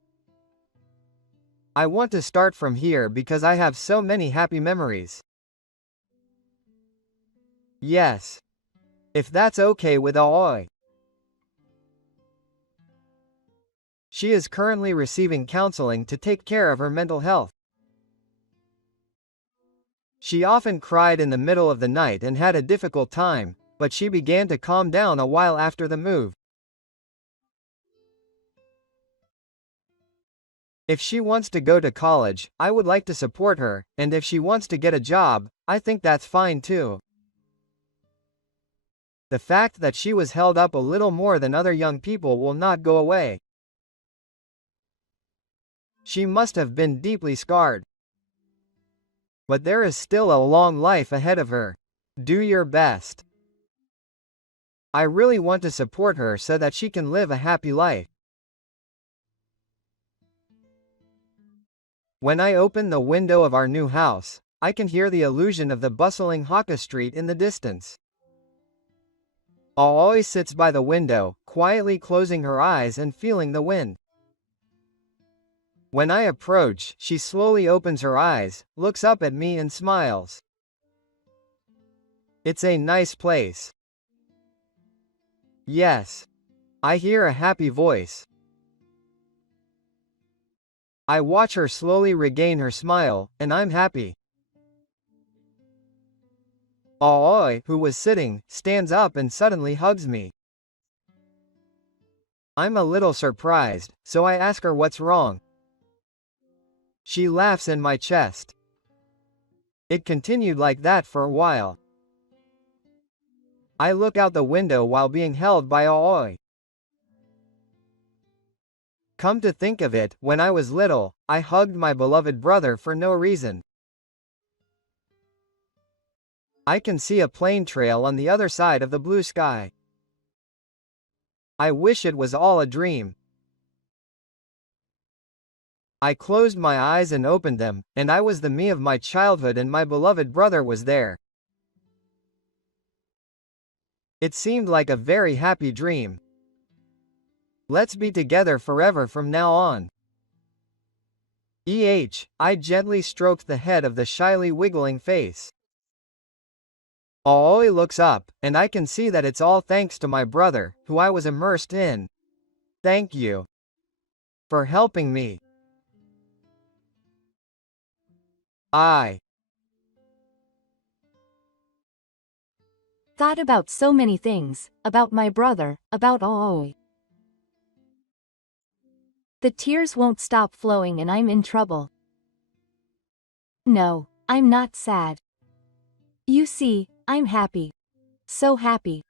I want to start from here because I have so many happy memories. Yes. If that's okay with Aoi. She is currently receiving counseling to take care of her mental health. She often cried in the middle of the night and had a difficult time, but she began to calm down a while after the move. If she wants to go to college, I would like to support her, and if she wants to get a job, I think that's fine too. The fact that she was held up a little more than other young people will not go away. She must have been deeply scarred. But there is still a long life ahead of her. Do your best. I really want to support her so that she can live a happy life. When I open the window of our new house, I can hear the illusion of the bustling Hakka Street in the distance. Aoi sits by the window, quietly closing her eyes and feeling the wind. When I approach, she slowly opens her eyes, looks up at me and smiles. It's a nice place. Yes. I hear a happy voice. I watch her slowly regain her smile, and I'm happy. Aoi, who was sitting, stands up and suddenly hugs me. I'm a little surprised, so I ask her what's wrong. She laughs in my chest. It continued like that for a while. I look out the window while being held by Aoi. Come to think of it, when I was little, I hugged my beloved brother for no reason. I can see a plane trail on the other side of the blue sky. I wish it was all a dream. I closed my eyes and opened them, and I was the me of my childhood and my beloved brother was there. It seemed like a very happy dream. Let's be together forever from now on. I gently stroked the head of the shyly wiggling face. Aoi looks up, and I can see that it's all thanks to my brother, who I was immersed in. Thank you for helping me. I thought about so many things, about my brother, about Aoi. The tears won't stop flowing and I'm in trouble. No, I'm not sad. You see, I'm happy. So happy.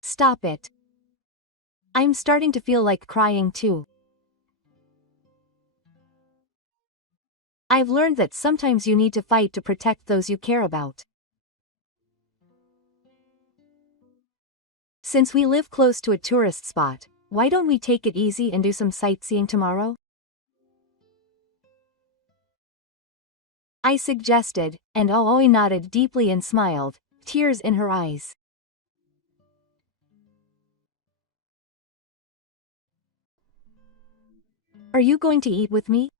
Stop it. I'm starting to feel like crying too. I've learned that sometimes you need to fight to protect those you care about. Since we live close to a tourist spot, why don't we take it easy and do some sightseeing tomorrow? I suggested, and Aoi nodded deeply and smiled, tears in her eyes. Are you going to eat with me?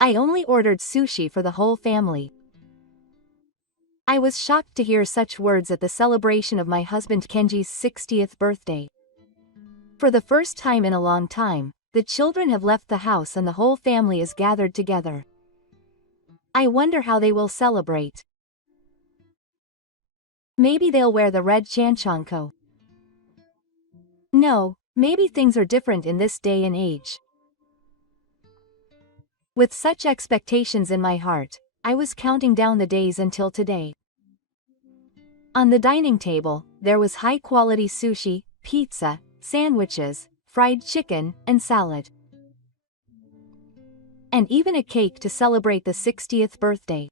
I only ordered sushi for the whole family. I was shocked to hear such words at the celebration of my husband Kenji's 60th birthday. For the first time in a long time, the children have left the house and the whole family is gathered together. I wonder how they will celebrate. Maybe they'll wear the red chanchanko. No, maybe things are different in this day and age. With such expectations in my heart, I was counting down the days until today. On the dining table, there was high-quality sushi, pizza, sandwiches, fried chicken, and salad. And even a cake to celebrate the 60th birthday.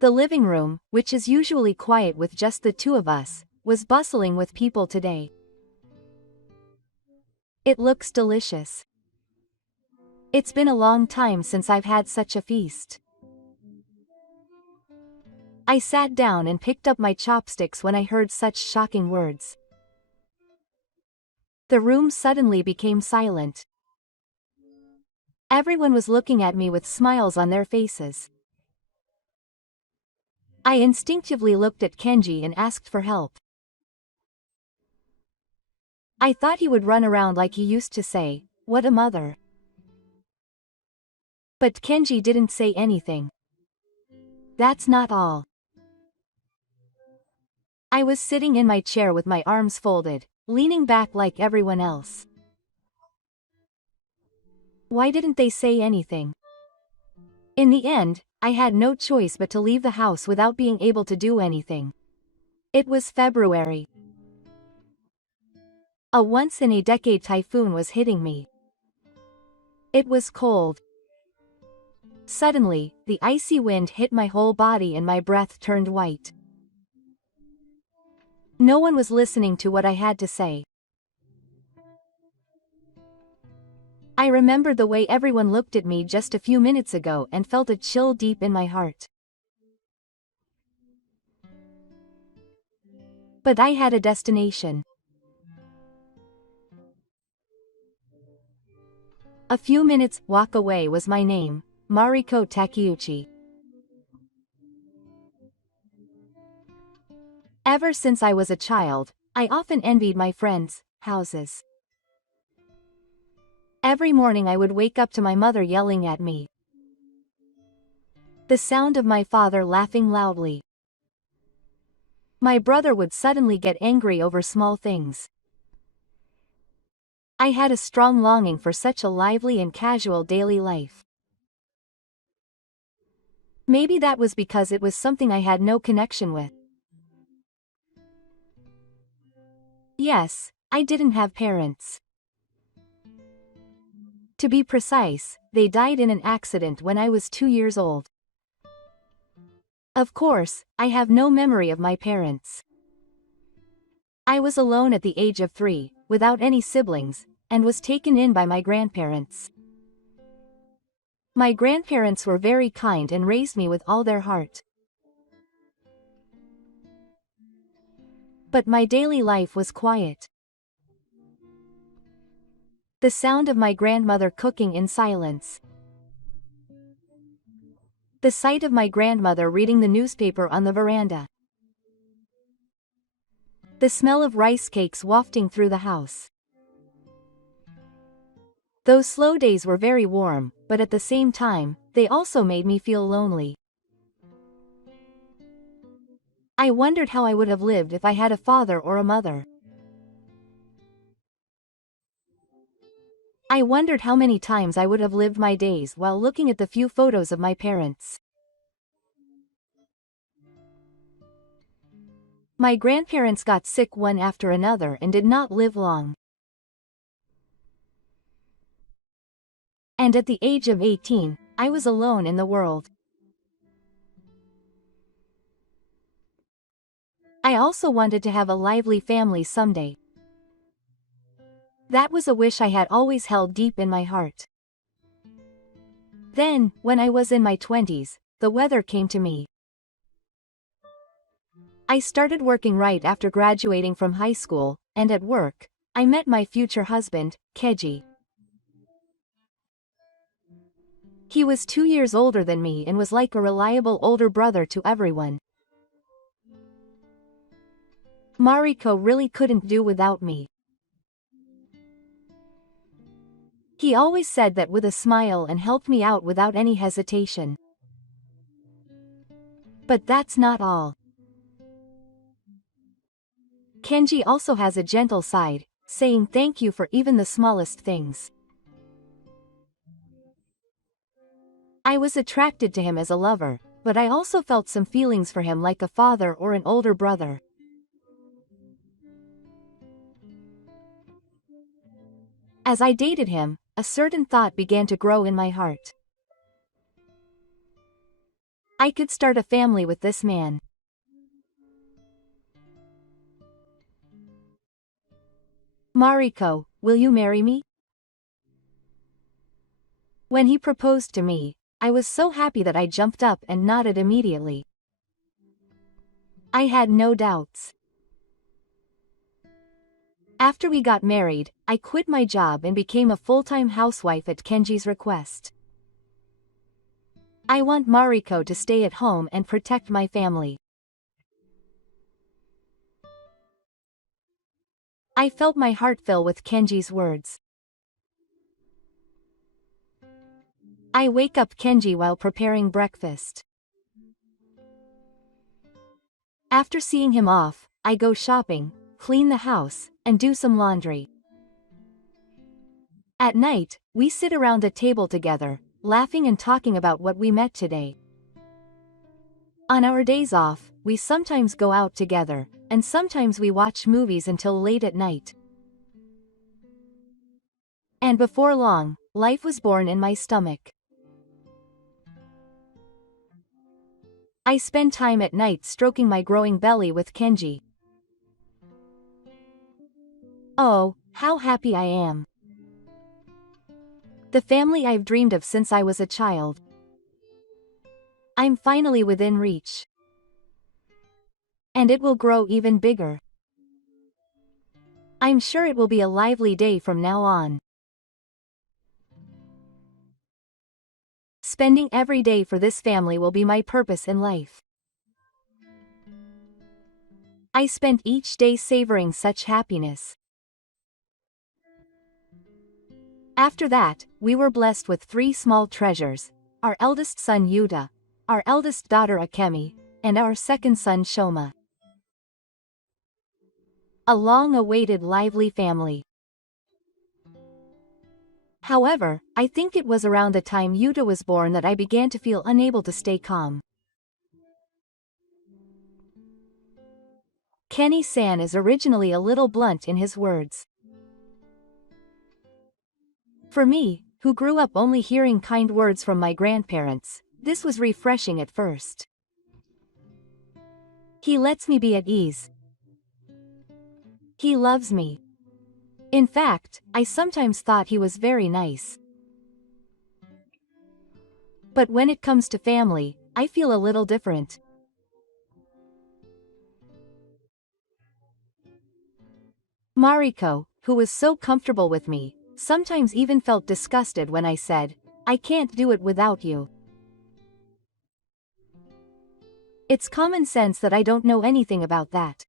The living room, which is usually quiet with just the two of us, was bustling with people today. It looks delicious. It's been a long time since I've had such a feast. I sat down and picked up my chopsticks when I heard such shocking words. The room suddenly became silent. Everyone was looking at me with smiles on their faces. I instinctively looked at Kenji and asked for help. I thought he would run around like he used to say, "What a mother." But Kenji didn't say anything. That's not all. I was sitting in my chair with my arms folded, leaning back like everyone else. Why didn't they say anything? In the end, I had no choice but to leave the house without being able to do anything. It was February. A once-in-a-decade typhoon was hitting me. It was cold. Suddenly, the icy wind hit my whole body and my breath turned white. No one was listening to what I had to say. I remembered the way everyone looked at me just a few minutes ago and felt a chill deep in my heart. But I had a destination. A few minutes walk away was my name, Mariko Takeuchi. Ever since I was a child, I often envied my friends' houses. Every morning I would wake up to my mother yelling at me. The sound of my father laughing loudly. My brother would suddenly get angry over small things. I had a strong longing for such a lively and casual daily life. Maybe that was because it was something I had no connection with. Yes, I didn't have parents. To be precise, they died in an accident when I was 2 years old. Of course, I have no memory of my parents. I was alone at the age of 3, without any siblings, and was taken in by my grandparents. My grandparents were very kind and raised me with all their heart. But my daily life was quiet. The sound of my grandmother cooking in silence. The sight of my grandmother reading the newspaper on the veranda. The smell of rice cakes wafting through the house. Those slow days were very warm, but at the same time, they also made me feel lonely. I wondered how I would have lived if I had a father or a mother. I wondered how many times I would have lived my days while looking at the few photos of my parents. My grandparents got sick one after another and did not live long. And at the age of 18, I was alone in the world. I also wanted to have a lively family someday. That was a wish I had always held deep in my heart. Then, when I was in my 20s, the weather came to me. I started working right after graduating from high school, and at work, I met my future husband, Keji. He was 2 years older than me and was like a reliable older brother to everyone. Mariko really couldn't do without me. He always said that with a smile and helped me out without any hesitation. But that's not all. Kenji also has a gentle side, saying thank you for even the smallest things. I was attracted to him as a lover, but I also felt some feelings for him like a father or an older brother. As I dated him, a certain thought began to grow in my heart. I could start a family with this man. Mariko, will you marry me? When he proposed to me, I was so happy that I jumped up and nodded immediately. I had no doubts. After we got married, I quit my job and became a full-time housewife at Kenji's request. I want Mariko to stay at home and protect my family. I felt my heart fill with Kenji's words. I wake up Kenji while preparing breakfast. After seeing him off, I go shopping, clean the house, and do some laundry. At night, we sit around a table together, laughing and talking about what we met today. On our days off, we sometimes go out together, and sometimes we watch movies until late at night. And before long, life was born in my stomach. I spend time at night stroking my growing belly with Kenji. Oh, how happy I am. The family I've dreamed of since I was a child. I'm finally within reach. And it will grow even bigger. I'm sure it will be a lively day from now on. Spending every day for this family will be my purpose in life. I spent each day savoring such happiness. After that, we were blessed with 3 small treasures, our eldest son Yuta, our eldest daughter Akemi, and our second son Shoma. A long-awaited lively family. However, I think it was around the time Yuta was born that I began to feel unable to stay calm. Kenny-san is originally a little blunt in his words. For me, who grew up only hearing kind words from my grandparents, this was refreshing at first. He lets me be at ease. He loves me. In fact, I sometimes thought he was very nice. But when it comes to family, I feel a little different. Mariko, who was so comfortable with me, sometimes even felt disgusted when I said, "I can't do it without you." It's common sense that I don't know anything about that.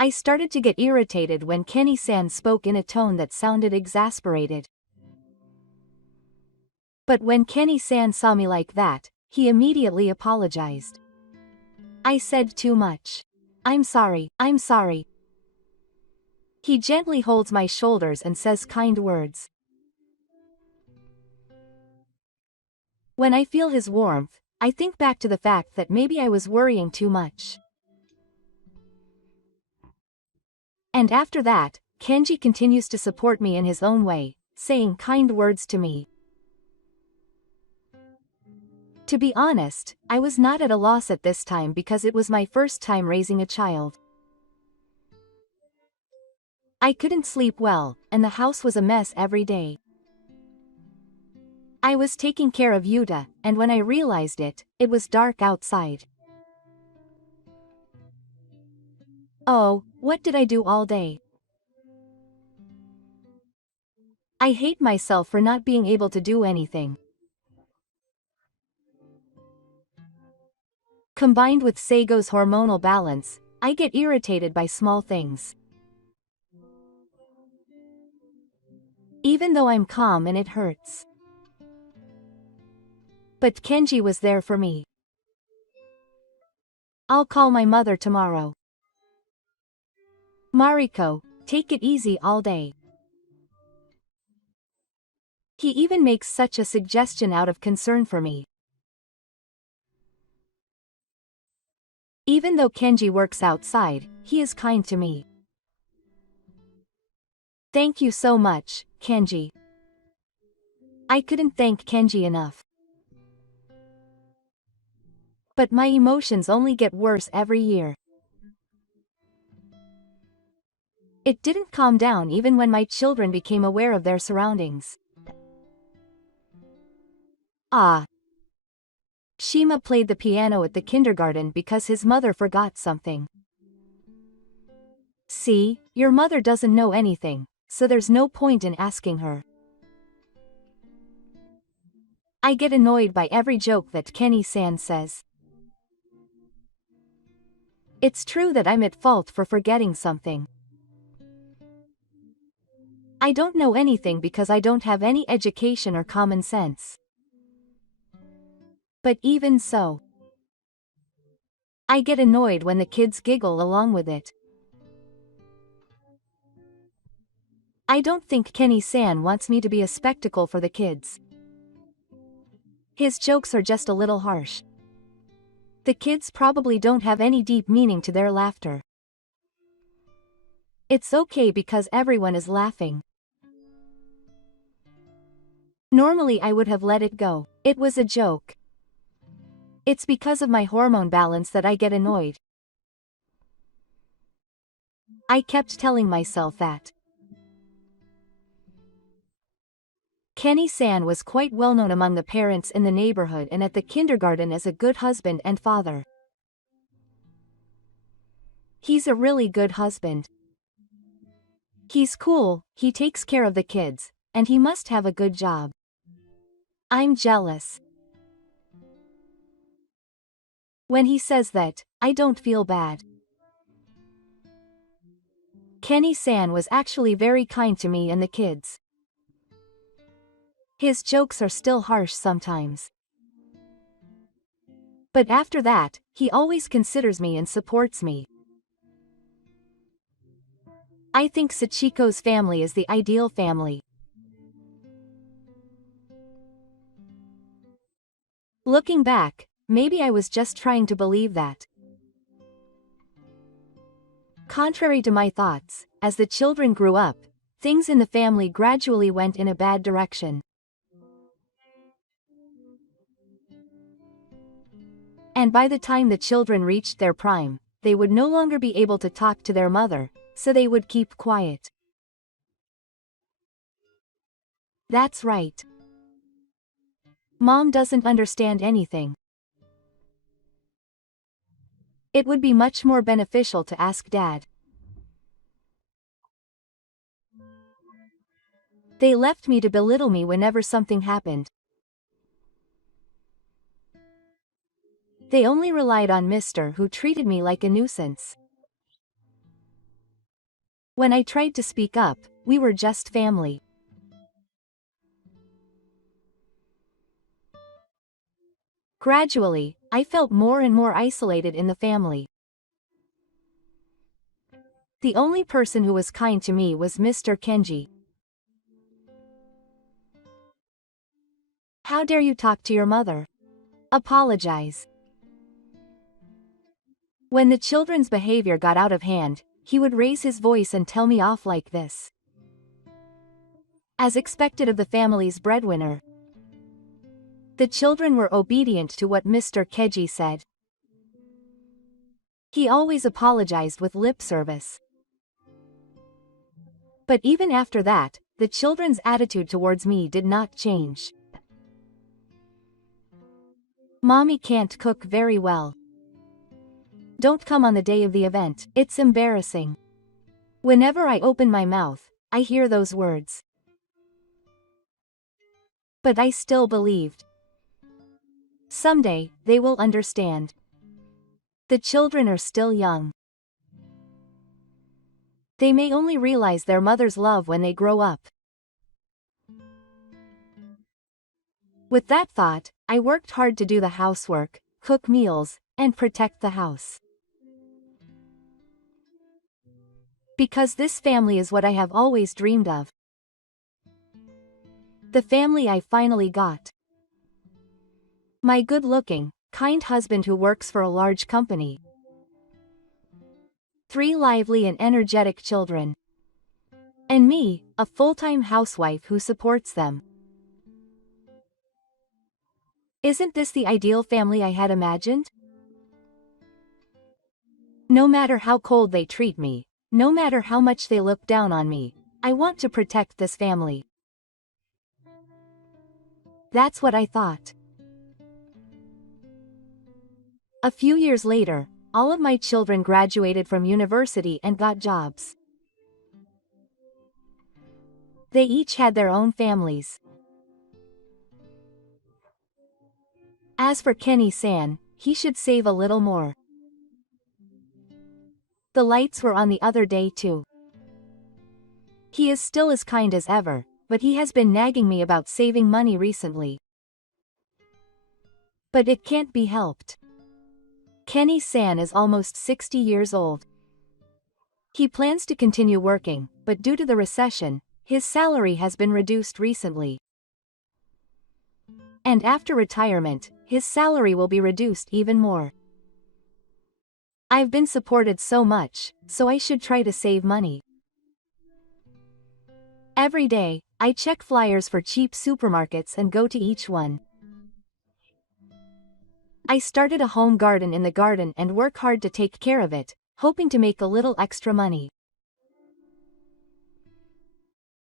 I started to get irritated when Kenny-san spoke in a tone that sounded exasperated. But when Kenny-san saw me like that, he immediately apologized. I said too much. I'm sorry. He gently holds my shoulders and says kind words. When I feel his warmth, I think back to the fact that maybe I was worrying too much. And after that, Kenji continues to support me in his own way, saying kind words to me. To be honest, I was not at a loss at this time because it was my first time raising a child. I couldn't sleep well, and the house was a mess every day. I was taking care of Yuta, and when I realized it, it was dark outside. Oh, what did I do all day? I hate myself for not being able to do anything. Combined with Seigo's hormonal balance, I get irritated by small things. Even though I'm calm and it hurts. But Kenji was there for me. I'll call my mother tomorrow. Mariko, take it easy all day. He even makes such a suggestion out of concern for me. Even though Kenji works outside, he is kind to me. Thank you so much, Kenji. I couldn't thank Kenji enough. But my emotions only get worse every year. It didn't calm down even when my children became aware of their surroundings. Shima played the piano at the kindergarten because his mother forgot something. See, your mother doesn't know anything, so there's no point in asking her. I get annoyed by every joke that Kenny-san says. It's true that I'm at fault for forgetting something. I don't know anything because I don't have any education or common sense. But even so, I get annoyed when the kids giggle along with it. I don't think Kenny-san wants me to be a spectacle for the kids. His jokes are just a little harsh. The kids probably don't have any deep meaning to their laughter. It's okay because everyone is laughing. Normally I would have let it go. It was a joke. It's because of my hormone balance that I get annoyed. I kept telling myself that. Kenny-san was quite well known among the parents in the neighborhood and at the kindergarten as a good husband and father. He's a really good husband. He's cool, he takes care of the kids, and he must have a good job. I'm jealous. When he says that, I don't feel bad. Kenny-san was actually very kind to me and the kids. His jokes are still harsh sometimes. But after that, he always considers me and supports me. I think Sachiko's family is the ideal family. Looking back, maybe I was just trying to believe that. Contrary to my thoughts, as the children grew up, things in the family gradually went in a bad direction. And by the time the children reached their prime, they would no longer be able to talk to their mother, so they would keep quiet. That's right. Mom doesn't understand anything. It would be much more beneficial to ask Dad. They left me to belittle me whenever something happened. They only relied on Mr. who treated me like a nuisance. When I tried to speak up, we were just family. Gradually, I felt more and more isolated in the family. The only person who was kind to me was Mr. Kenji. How dare you talk to your mother? Apologize. When the children's behavior got out of hand, he would raise his voice and tell me off like this. As expected of the family's breadwinner, the children were obedient to what Mr. Kenji said. He always apologized with lip service. But even after that, the children's attitude towards me did not change. Mommy can't cook very well. Don't come on the day of the event, it's embarrassing. Whenever I open my mouth, I hear those words. But I still believed. Someday, they will understand. The children are still young. They may only realize their mother's love when they grow up. With that thought, I worked hard to do the housework, cook meals, and protect the house. Because this family is what I have always dreamed of. The family I finally got. My good-looking, kind husband who works for a large company. 3 lively and energetic children. And me, a full-time housewife who supports them. Isn't this the ideal family I had imagined? No matter how cold they treat me, no matter how much they look down on me, I want to protect this family. That's what I thought. A few years later, all of my children graduated from university and got jobs. They each had their own families. As for Kenny-san, he should save a little more. The lights were on the other day too. He is still as kind as ever, but he has been nagging me about saving money recently. But it can't be helped. Kenny-san is almost 60 years old. He plans to continue working, but due to the recession, his salary has been reduced recently. And after retirement, his salary will be reduced even more. I've been supported so much, so I should try to save money. Every day, I check flyers for cheap supermarkets and go to each one. I started a home garden in the garden and work hard to take care of it, hoping to make a little extra money.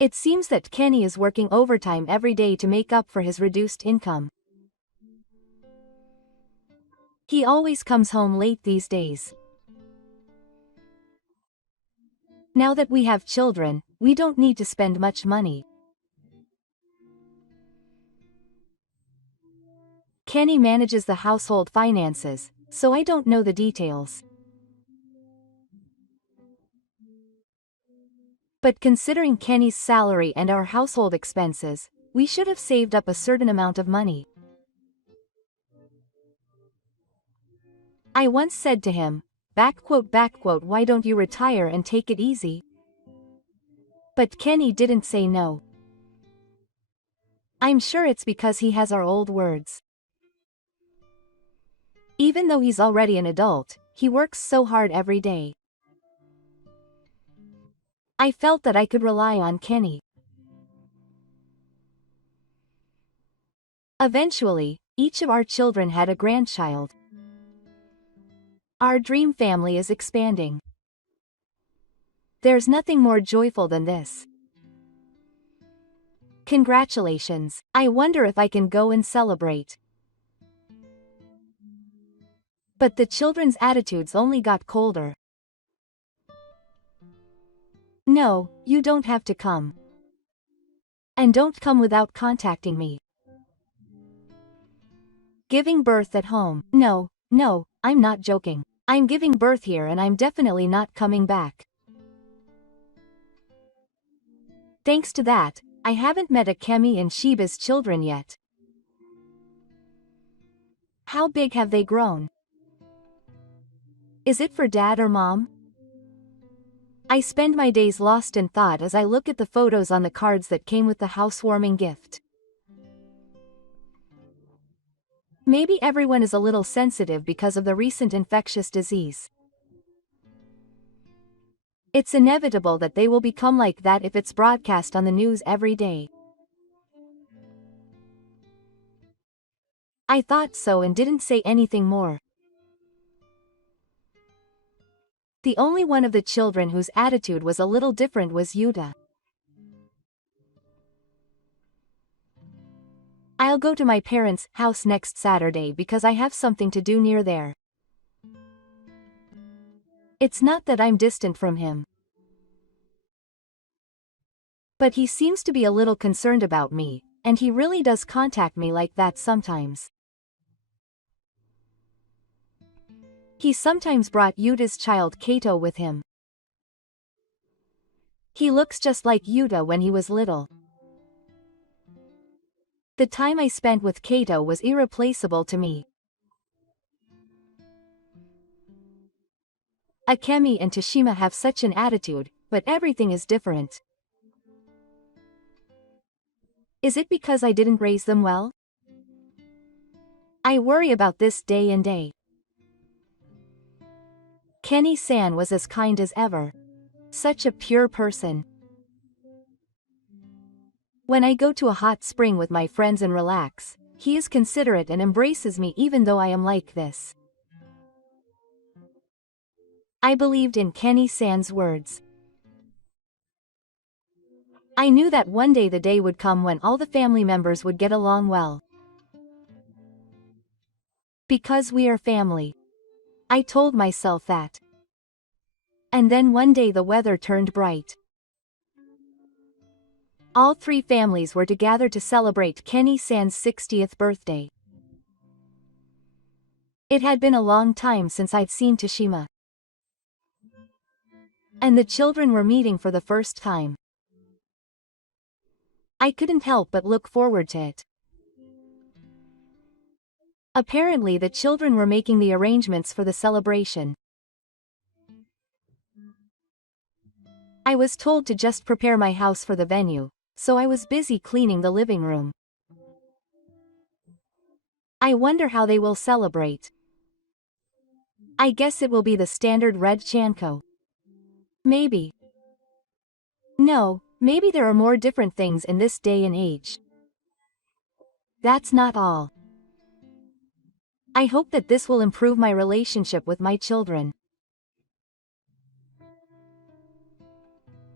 It seems that Kenny is working overtime every day to make up for his reduced income. He always comes home late these days. Now that we have children, we don't need to spend much money. Kenny manages the household finances, so I don't know the details. But considering Kenny's salary and our household expenses, we should have saved up a certain amount of money. I once said to him, "Why don't you retire and take it easy?" But Kenny didn't say no. I'm sure it's because he has our old words. Even though he's already an adult, he works so hard every day. I felt that I could rely on Kenny. Eventually, each of our children had a grandchild. Our dream family is expanding. There's nothing more joyful than this. Congratulations, I wonder if I can go and celebrate. But the children's attitudes only got colder. No, you don't have to come. And don't come without contacting me. Giving birth at home. No, I'm not joking. I'm giving birth here and I'm definitely not coming back. Thanks to that, I haven't met Akemi and Sheba's children yet. How big have they grown? Is it for dad or mom? I spend my days lost in thought as I look at the photos on the cards that came with the housewarming gift. Maybe everyone is a little sensitive because of the recent infectious disease. It's inevitable that they will become like that if it's broadcast on the news every day. I thought so and didn't say anything more. The only one of the children whose attitude was a little different was Yuta. I'll go to my parents' house next Saturday because I have something to do near there. It's not that I'm distant from him. But he seems to be a little concerned about me, and he really does contact me like that sometimes. He sometimes brought Yuta's child Kato with him. He looks just like Yuta when he was little. The time I spent with Kato was irreplaceable to me. Akemi and Tashima have such an attitude, but everything is different. Is it because I didn't raise them well? I worry about this day and day. Kenny-san was as kind as ever. Such a pure person. When I go to a hot spring with my friends and relax, he is considerate and embraces me even though I am like this. I believed in Kenny-san's words. I knew that one day the day would come when all the family members would get along well. Because we are family. I told myself that. And then one day the weather turned bright. All three families were to gather to celebrate Kenny-san's 60th birthday. It had been a long time since I'd seen Tashima. And the children were meeting for the first time. I couldn't help but look forward to it. Apparently the children were making the arrangements for the celebration. I was told to just prepare my house for the venue, so I was busy cleaning the living room. I wonder how they will celebrate. I guess it will be the standard red chanko. Maybe. No, maybe there are more different things in this day and age. That's not all. I hope that this will improve my relationship with my children.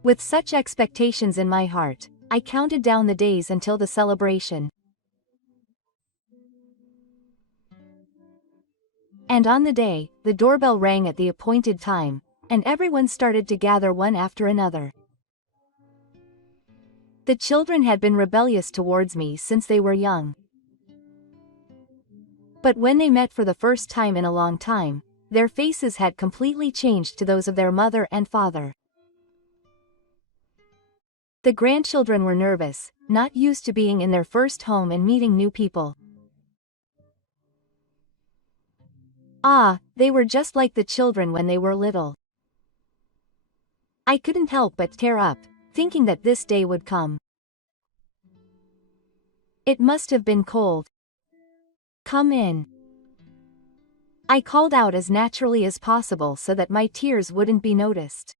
With such expectations in my heart, I counted down the days until the celebration. And on the day, the doorbell rang at the appointed time, and everyone started to gather one after another. The children had been rebellious towards me since they were young. But when they met for the first time in a long time, their faces had completely changed to those of their mother and father. The grandchildren were nervous, not used to being in their first home and meeting new people. They were just like the children when they were little. I couldn't help but tear up, thinking that this day would come. It must have been cold. Come in. I called out as naturally as possible so that my tears wouldn't be noticed.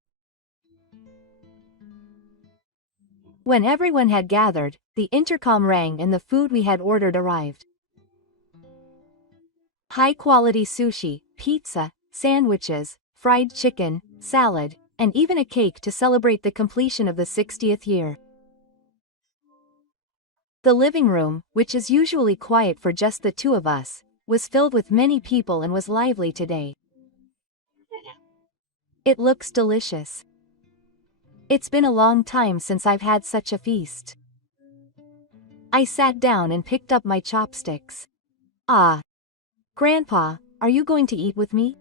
When everyone had gathered, the intercom rang and the food we had ordered arrived. High-quality sushi, pizza, sandwiches, fried chicken, salad, and even a cake to celebrate the completion of the 60th year. The living room, which is usually quiet for just the two of us, was filled with many people and was lively today. It looks delicious. It's been a long time since I've had such a feast. I sat down and picked up my chopsticks. Ah. Grandpa, are you going to eat with me?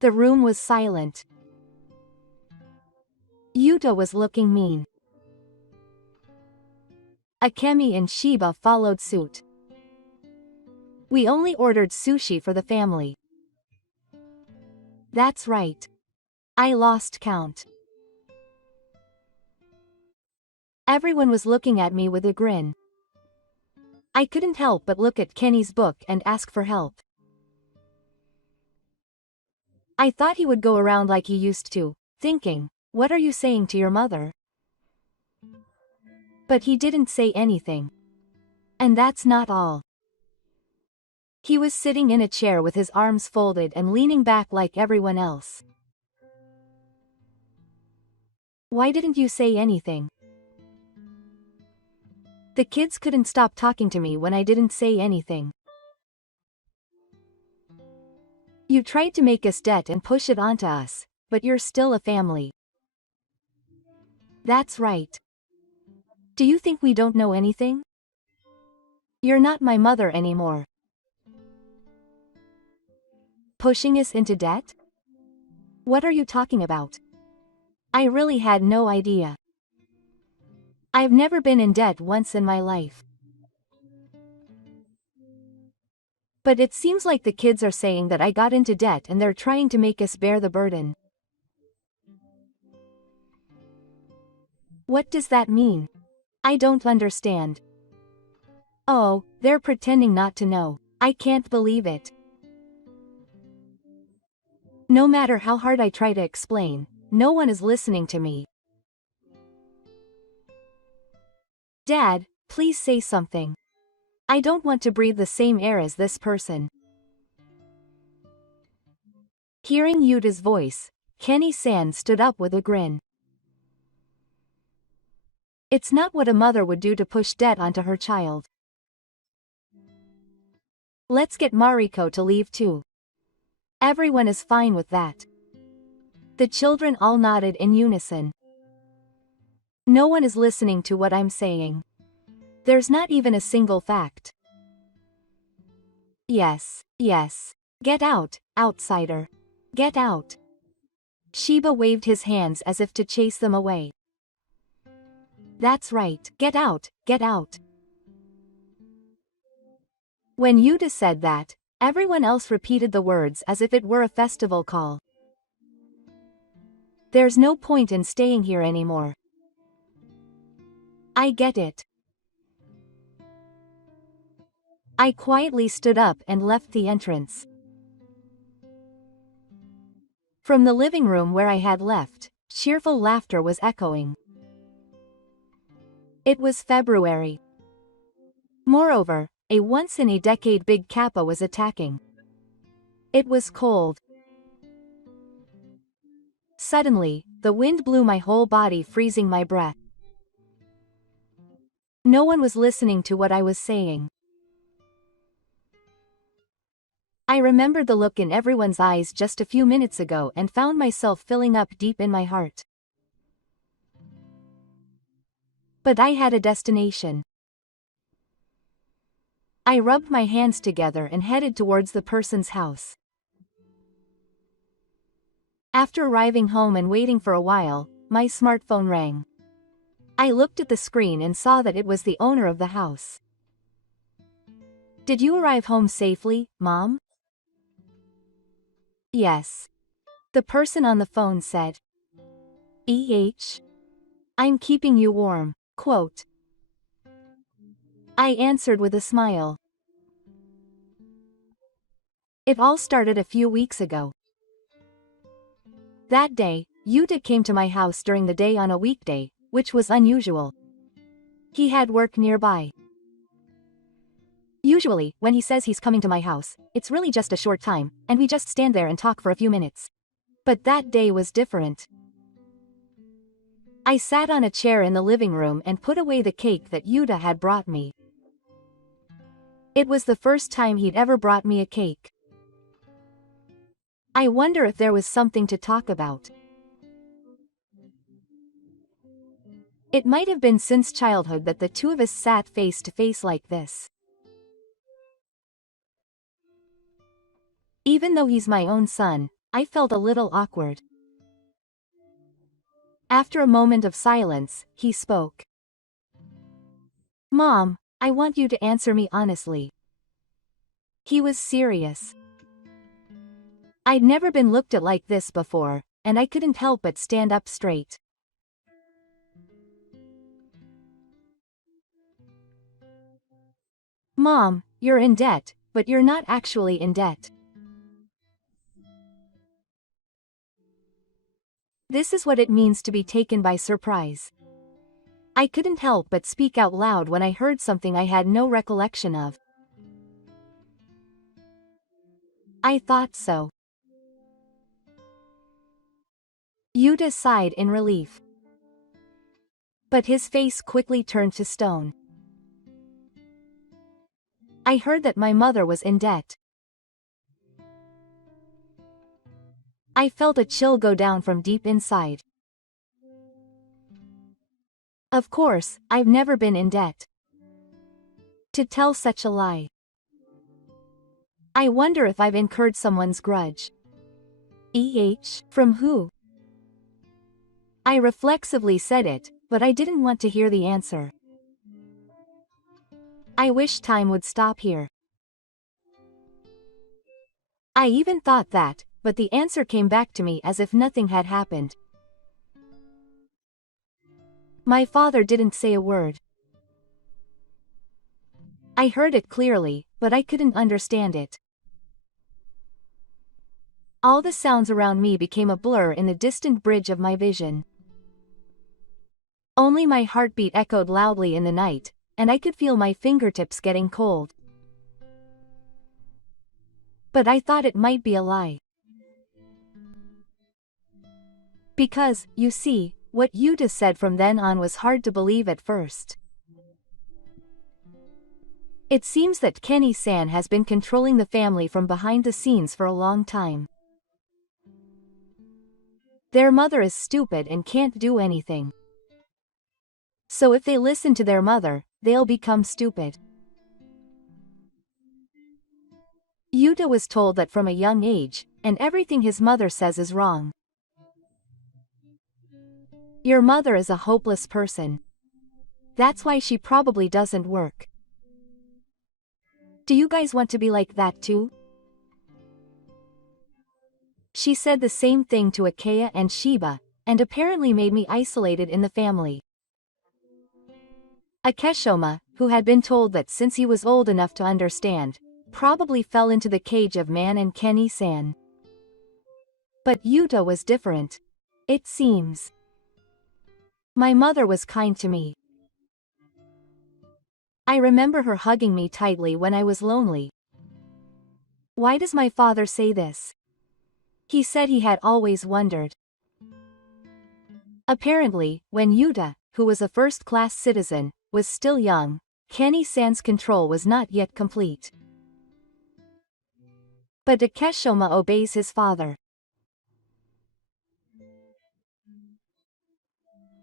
The room was silent. Yuta was looking mean. Akemi and Shiba followed suit. We only ordered sushi for the family. That's right. I lost count. Everyone was looking at me with a grin. I couldn't help but look at Kenny's book and ask for help. I thought he would go around like he used to, thinking, "What are you saying to your mother?" But he didn't say anything. And that's not all. He was sitting in a chair with his arms folded and leaning back like everyone else. Why didn't you say anything? The kids couldn't stop talking to me when I didn't say anything. You tried to make us debt and push it onto us, but you're still a family. That's right. Do you think we don't know anything? You're not my mother anymore. Pushing us into debt? What are you talking about? I really had no idea. I've never been in debt once in my life. But it seems like the kids are saying that I got into debt and they're trying to make us bear the burden. What does that mean? I don't understand. Oh, they're pretending not to know. I can't believe it. No matter how hard I try to explain, no one is listening to me. Dad, please say something. I don't want to breathe the same air as this person. Hearing Yuta's voice, Kenny-san stood up with a grin. It's not what a mother would do to push debt onto her child. Let's get Mariko to leave too. Everyone is fine with that. The children all nodded in unison. No one is listening to what I'm saying. There's not even a single fact. Yes, yes. Get out, outsider. Get out. Shiba waved his hands as if to chase them away. That's right, get out, get out. When Yuta said that, everyone else repeated the words as if it were a festival call. There's no point in staying here anymore. I get it. I quietly stood up and left the entrance. From the living room where I had left, cheerful laughter was echoing. It was February. Moreover, a once-in-a-decade big kappa was attacking. It was cold. Suddenly, the wind blew my whole body, freezing my breath. No one was listening to what I was saying. I remembered the look in everyone's eyes just a few minutes ago and found myself filling up deep in my heart. But I had a destination. I rubbed my hands together and headed towards the person's house. After arriving home and waiting for a while, my smartphone rang. I looked at the screen and saw that it was the owner of the house. Did you arrive home safely, Mom? Yes. The person on the phone said. I'm keeping you warm, quote. I answered with a smile. It all started a few weeks ago. That day, Yuta came to my house during the day on a weekday, which was unusual. He had work nearby. Usually, when he says he's coming to my house, it's really just a short time, and we just stand there and talk for a few minutes. But that day was different. I sat on a chair in the living room and put away the cake that Yuta had brought me. It was the first time he'd ever brought me a cake. I wonder if there was something to talk about. It might have been since childhood that the two of us sat face to face like this. Even though he's my own son, I felt a little awkward. After a moment of silence, he spoke. Mom, I want you to answer me honestly. He was serious. I'd never been looked at like this before, and I couldn't help but stand up straight. Mom, you're in debt, but you're not actually in debt. This is what it means to be taken by surprise. I couldn't help but speak out loud when I heard something I had no recollection of. I thought so. Yuta sighed in relief. But his face quickly turned to stone. I heard that my mother was in debt. I felt a chill go down from deep inside. Of course, I've never been in debt. To tell such a lie. I wonder if I've incurred someone's grudge. From who? I reflexively said it, but I didn't want to hear the answer. I wish time would stop here. I even thought that, but the answer came back to me as if nothing had happened. My father didn't say a word. I heard it clearly, but I couldn't understand it. All the sounds around me became a blur in the distant bridge of my vision. Only my heartbeat echoed loudly in the night, and I could feel my fingertips getting cold. But I thought it might be a lie. Because, you see, what Yuta said from then on was hard to believe at first. It seems that Kenny-san has been controlling the family from behind the scenes for a long time. Their mother is stupid and can't do anything. So if they listen to their mother, they'll become stupid. Yuta was told that from a young age, and everything his mother says is wrong. Your mother is a hopeless person. That's why she probably doesn't work. Do you guys want to be like that too? She said the same thing to Akea and Shiba, and apparently made me isolated in the family. Akeshoma, who had been told that since he was old enough to understand, probably fell into the cage of man and Kenny-san. But Yuta was different. It seems. My mother was kind to me. I remember her hugging me tightly when I was lonely. Why does my father say this? He said he had always wondered. Apparently, when Yuta, who was a first-class citizen, was still young, Kenny-san's control was not yet complete. But Akeshoma obeys his father.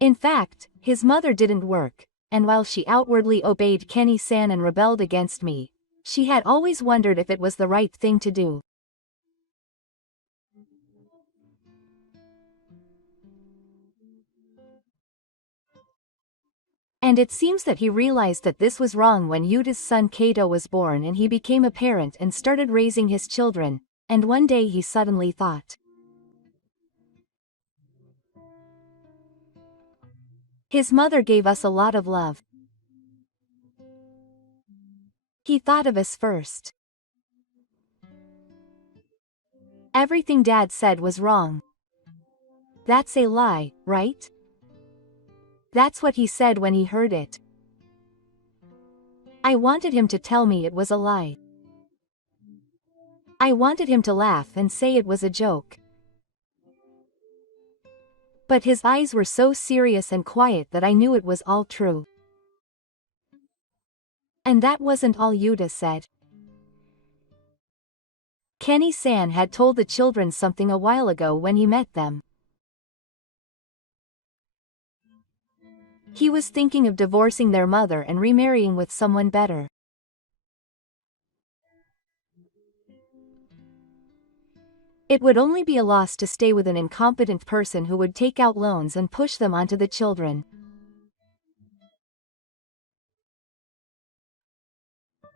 In fact, his mother didn't work, and while she outwardly obeyed Kenny-san and rebelled against me, she had always wondered if it was the right thing to do. And it seems that he realized that this was wrong when Yuta's son Kato was born and he became a parent and started raising his children, and one day he suddenly thought, His mother gave us a lot of love. He thought of us first. Everything Dad said was wrong. That's a lie, right? That's what he said when he heard it. I wanted him to tell me it was a lie. I wanted him to laugh and say it was a joke. But his eyes were so serious and quiet that I knew it was all true. And that wasn't all Yuta said. Kenny-san had told the children something a while ago when he met them. He was thinking of divorcing their mother and remarrying with someone better. It would only be a loss to stay with an incompetent person who would take out loans and push them onto the children.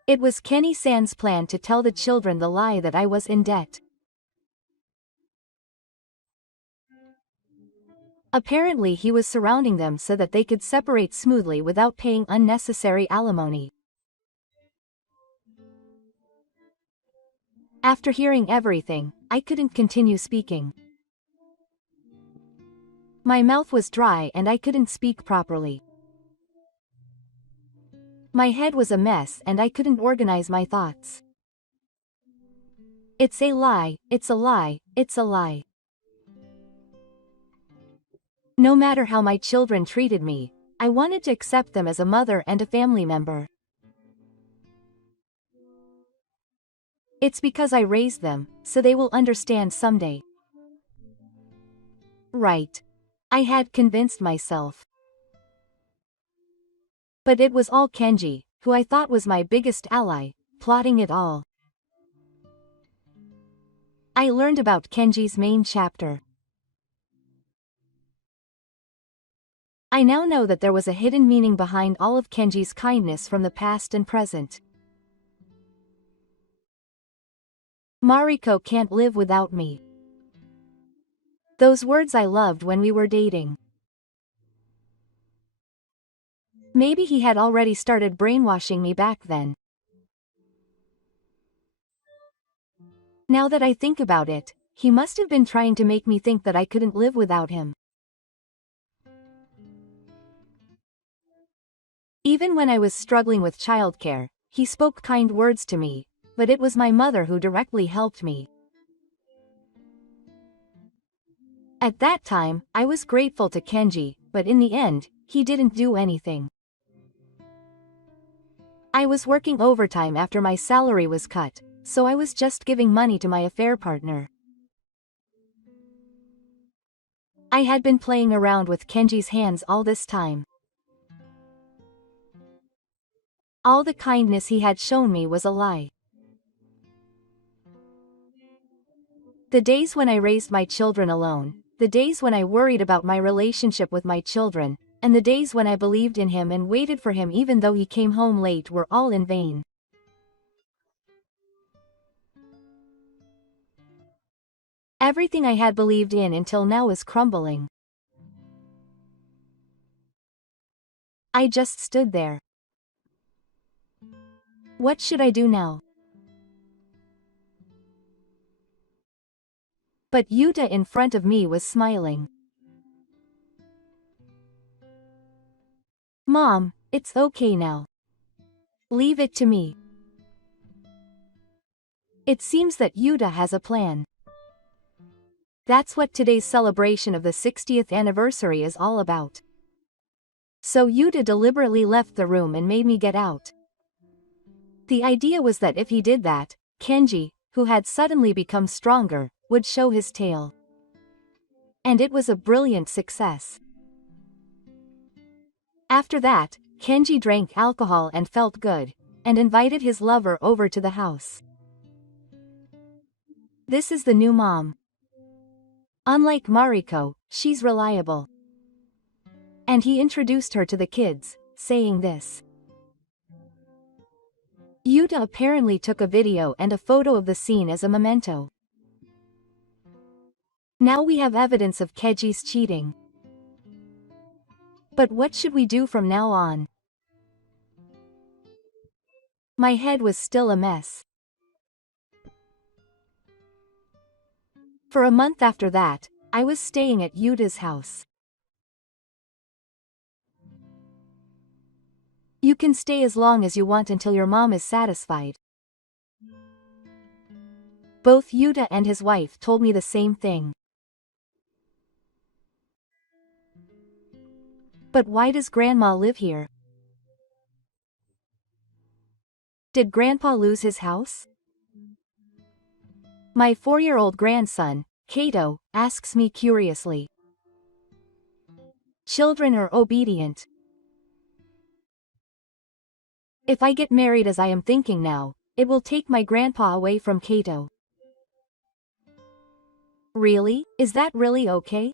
It was Kenny-san's plan to tell the children the lie that I was in debt. Apparently he was surrounding them so that they could separate smoothly without paying unnecessary alimony. After hearing everything, I couldn't continue speaking. My mouth was dry and I couldn't speak properly. My head was a mess and I couldn't organize my thoughts. It's a lie, it's a lie, it's a lie. No matter how my children treated me, I wanted to accept them as a mother and a family member. It's because I raised them, so they will understand someday. Right. I had convinced myself. But it was all Kenji, who I thought was my biggest ally, plotting it all. I learned about Kenji's main chapter. I now know that there was a hidden meaning behind all of Kenji's kindness from the past and present. Mariko can't live without me. Those words I loved when we were dating. Maybe he had already started brainwashing me back then. Now that I think about it, he must have been trying to make me think that I couldn't live without him. Even when I was struggling with childcare, he spoke kind words to me, but it was my mother who directly helped me. At that time, I was grateful to Kenji, but in the end, he didn't do anything. I was working overtime after my salary was cut, so I was just giving money to my affair partner. I had been playing around with Kenji's hands all this time. All the kindness he had shown me was a lie. The days when I raised my children alone, the days when I worried about my relationship with my children, and the days when I believed in him and waited for him even though he came home late were all in vain. Everything I had believed in until now is crumbling. I just stood there. What should I do now? But Yuta in front of me was smiling. Mom, it's okay now. Leave it to me. It seems that Yuta has a plan. That's what today's celebration of the 60th anniversary is all about. So Yuta deliberately left the room and made me get out. The idea was that if he did that, Kenji, who had suddenly become stronger, would show his tail. And it was a brilliant success. After that, Kenji drank alcohol and felt good, and invited his lover over to the house. This is the new mom. Unlike Mariko, she's reliable. And he introduced her to the kids, saying this. Yuta apparently took a video and a photo of the scene as a memento. Now we have evidence of Kenji's cheating. But what should we do from now on? My head was still a mess. For a month after that, I was staying at Yuta's house. You can stay as long as you want until your mom is satisfied. Both Yuta and his wife told me the same thing. But why does Grandma live here? Did Grandpa lose his house? My 4-year-old grandson, Kato, asks me curiously. Children are obedient. If I get married as I am thinking now, it will take my grandpa away from Kato. Really? Is that really okay?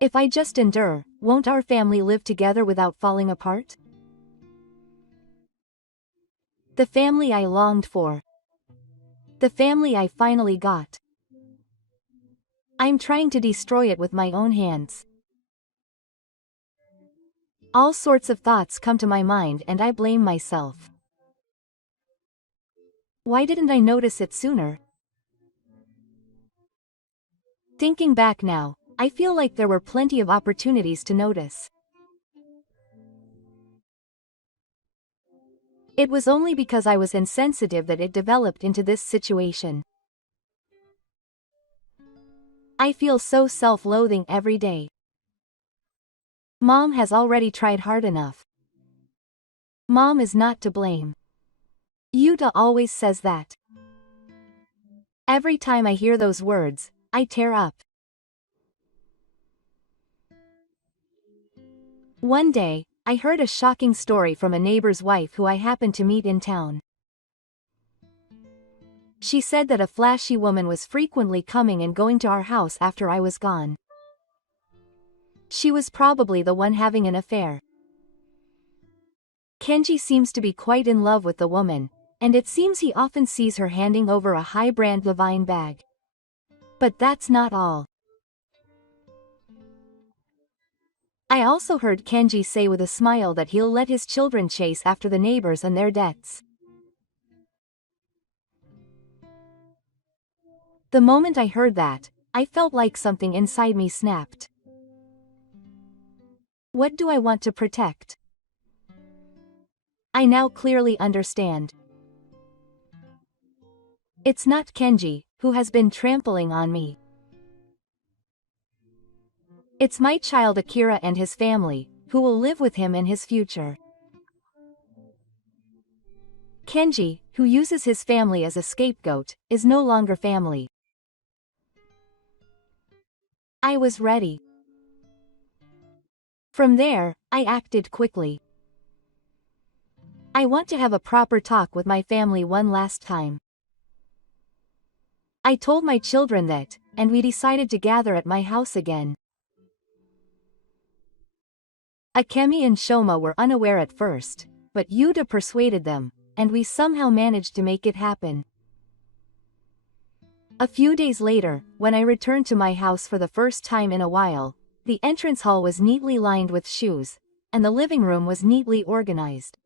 If I just endure, won't our family live together without falling apart? The family I longed for. The family I finally got. I'm trying to destroy it with my own hands. All sorts of thoughts come to my mind and I blame myself. Why didn't I notice it sooner? Thinking back now, I feel like there were plenty of opportunities to notice. It was only because I was insensitive that it developed into this situation. I feel so self-loathing every day. Mom has already tried hard enough. Mom is not to blame. Yuta always says that. Every time I hear those words, I tear up. One day, I heard a shocking story from a neighbor's wife who I happened to meet in town. She said that a flashy woman was frequently coming and going to our house after I was gone. She was probably the one having an affair. Kenji seems to be quite in love with the woman, and it seems he often sees her handing over a high-brand Levi's bag. But that's not all. I also heard Kenji say with a smile that he'll let his children chase after the neighbors and their debts. The moment I heard that, I felt like something inside me snapped. What do I want to protect? I now clearly understand. It's not Kenji, who has been trampling on me. It's my child Akira and his family, who will live with him in his future. Kenji, who uses his family as a scapegoat, is no longer family. I was ready. From there, I acted quickly. I want to have a proper talk with my family one last time. I told my children that, and we decided to gather at my house again. Akemi and Shoma were unaware at first, but Yuta persuaded them, and we somehow managed to make it happen. A few days later, when I returned to my house for the first time in a while, the entrance hall was neatly lined with shoes, and the living room was neatly organized.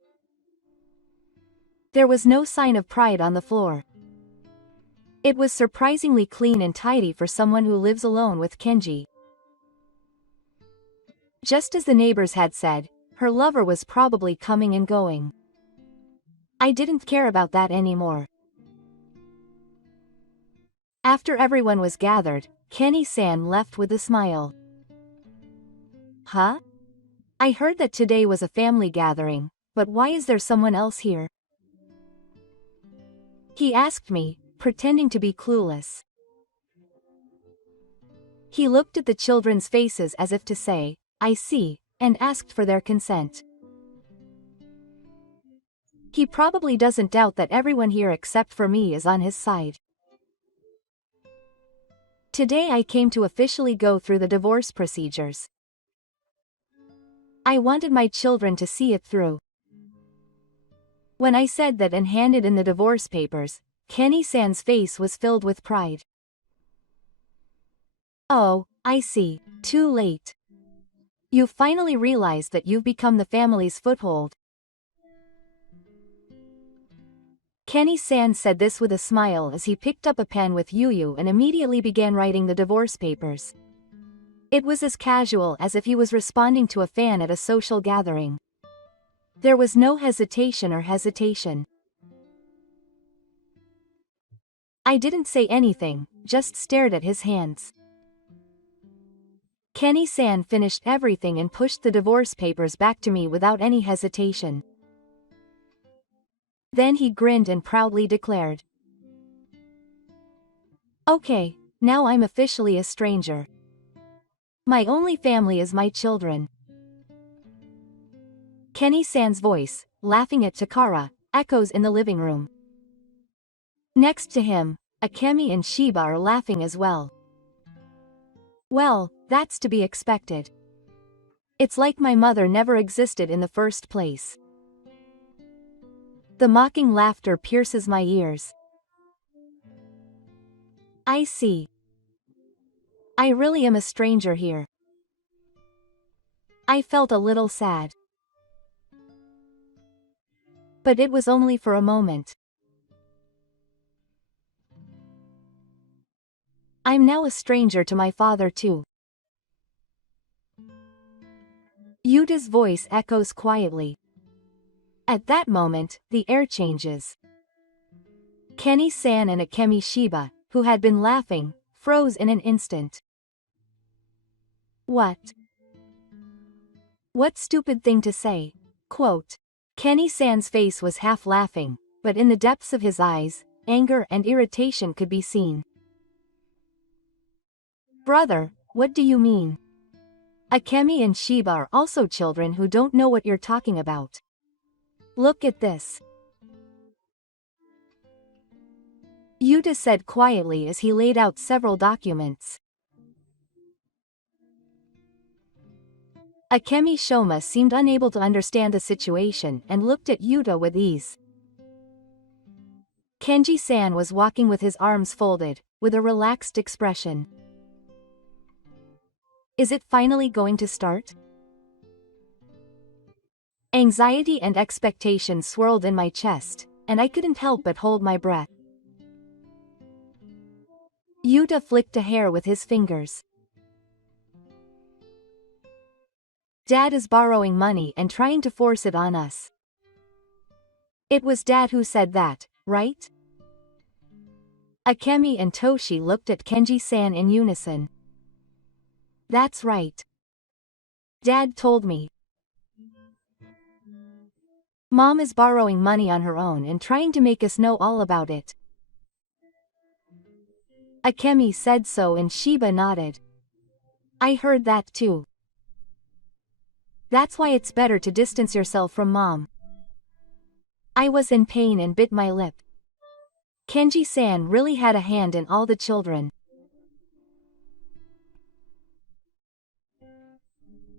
There was no sign of pride on the floor. It was surprisingly clean and tidy for someone who lives alone with Kenji. Just as the neighbors had said, her lover was probably coming and going. I didn't care about that anymore. After everyone was gathered, Kenny-san left with a smile. Huh? I heard that today was a family gathering, but why is there someone else here? He asked me, pretending to be clueless. He looked at the children's faces as if to say, I see, and asked for their consent. He probably doesn't doubt that everyone here except for me is on his side. Today I came to officially go through the divorce procedures. I wanted my children to see it through. When I said that and handed in the divorce papers, Kenny-san's face was filled with pride. Oh, I see, too late. You finally realized that you've become the family's foothold. Kenny-san said this with a smile as he picked up a pen with Yu and immediately began writing the divorce papers. It was as casual as if he was responding to a fan at a social gathering. There was no hesitation. I didn't say anything, just stared at his hands. Kenny-san finished everything and pushed the divorce papers back to me without any hesitation. Then he grinned and proudly declared, "Okay, now I'm officially a stranger. My only family is my children." Kenny-san's voice, laughing at Takara, echoes in the living room. Next to him, Akemi and Shiba are laughing as well. Well, that's to be expected. It's like my mother never existed in the first place. The mocking laughter pierces my ears. I see. I really am a stranger here. I felt a little sad. But it was only for a moment. I'm now a stranger to my father too. Yuta's voice echoes quietly. At that moment, the air changes. Kenny-san and Akemi Shiba, who had been laughing, froze in an instant. What? What stupid thing to say? Quote. Kenny-san's face was half laughing, but in the depths of his eyes, anger and irritation could be seen. Brother, what do you mean? Akemi and Shiba are also children who don't know what you're talking about. Look at this. Yuta said quietly as he laid out several documents. Akemi Shoma seemed unable to understand the situation and looked at Yuta with ease. Kenji-san was walking with his arms folded, with a relaxed expression. Is it finally going to start? Anxiety and expectation swirled in my chest, and I couldn't help but hold my breath. Yuta flicked a hair with his fingers. Dad is borrowing money and trying to force it on us. It was Dad who said that, right? Akemi and Toshi looked at Kenji-san in unison. That's right. Dad told me. Mom is borrowing money on her own and trying to make us know all about it. Akemi said so and Shiba nodded. I heard that too. That's why it's better to distance yourself from Mom. I was in pain and bit my lip. Kenji-san really had a hand in all the children.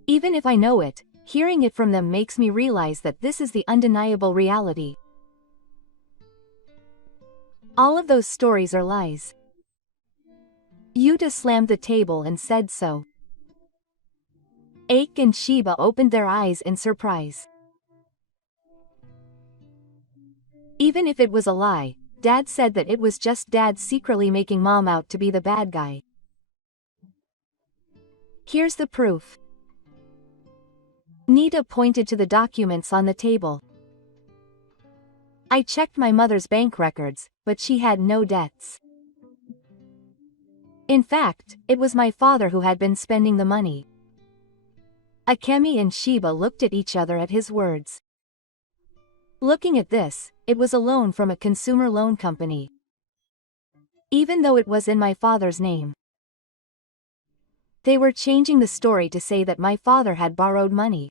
Even if I know it, hearing it from them makes me realize that this is the undeniable reality. All of those stories are lies. Yuta slammed the table and said so. Ake and Shiba opened their eyes in surprise. Even if it was a lie, Dad said that it was just Dad secretly making Mom out to be the bad guy. Here's the proof. Nita pointed to the documents on the table. I checked my mother's bank records, but she had no debts. In fact, it was my father who had been spending the money. Akemi and Shiba looked at each other at his words. Looking at this, it was a loan from a consumer loan company. Even though it was in my father's name. They were changing the story to say that my father had borrowed money.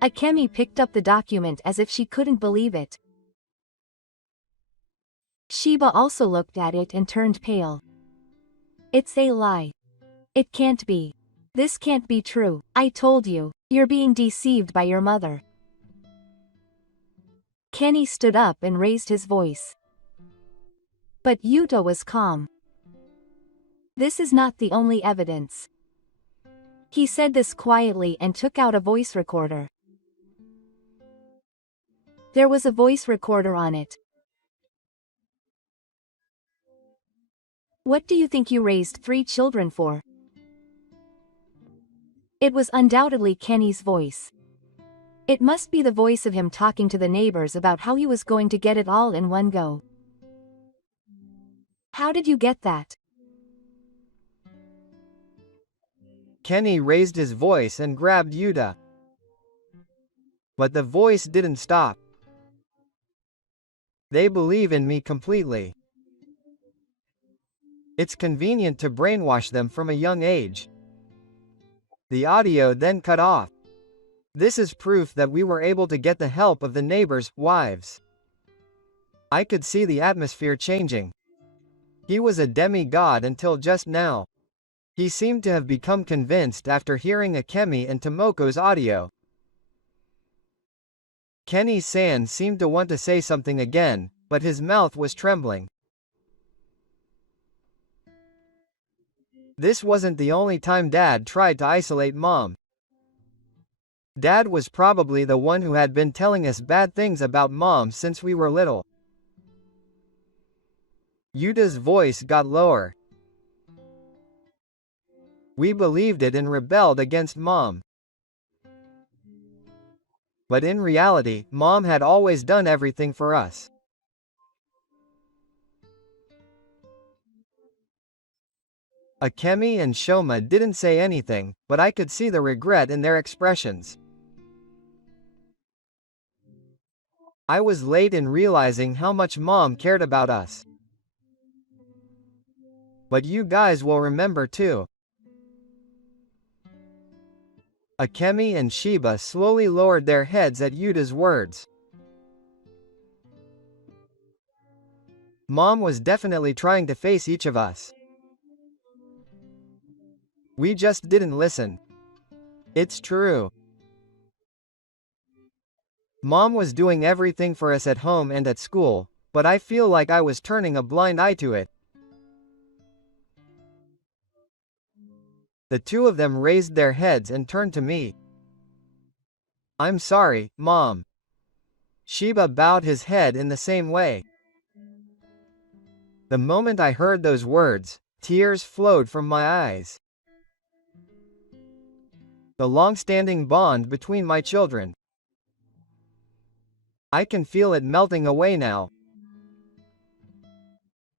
Akemi picked up the document as if she couldn't believe it. Shiba also looked at it and turned pale. It's a lie. It can't be. This can't be true. I told you, you're being deceived by your mother. Kenny stood up and raised his voice. But Yuta was calm. This is not the only evidence. He said this quietly and took out a voice recorder. There was a voice recorder on it. What do you think you raised 3 children for? It was undoubtedly Kenny's voice. It must be the voice of him talking to the neighbors about how he was going to get it all in one go. How did you get that? Kenny raised his voice and grabbed Yuta. But the voice didn't stop. They believe in me completely. It's convenient to brainwash them from a young age. The audio then cut off. This is proof that we were able to get the help of the neighbors' wives. I could see the atmosphere changing. He was a demigod until just now. He seemed to have become convinced after hearing Akemi and Tomoko's audio. Kenny-san seemed to want to say something again, but his mouth was trembling. This wasn't the only time Dad tried to isolate Mom. Dad was probably the one who had been telling us bad things about Mom since we were little. Yuta's voice got lower. We believed it and rebelled against Mom. But in reality, Mom had always done everything for us. Akemi and Shoma didn't say anything, but I could see the regret in their expressions. I was late in realizing how much Mom cared about us. But you guys will remember too. Akemi and Shiba slowly lowered their heads at Yuta's words. Mom was definitely trying to face each of us. We just didn't listen. It's true. Mom was doing everything for us at home and at school, but I feel like I was turning a blind eye to it. The two of them raised their heads and turned to me. I'm sorry, Mom. Shiba bowed his head in the same way. The moment I heard those words, tears flowed from my eyes. The long-standing bond between my children. I can feel it melting away now.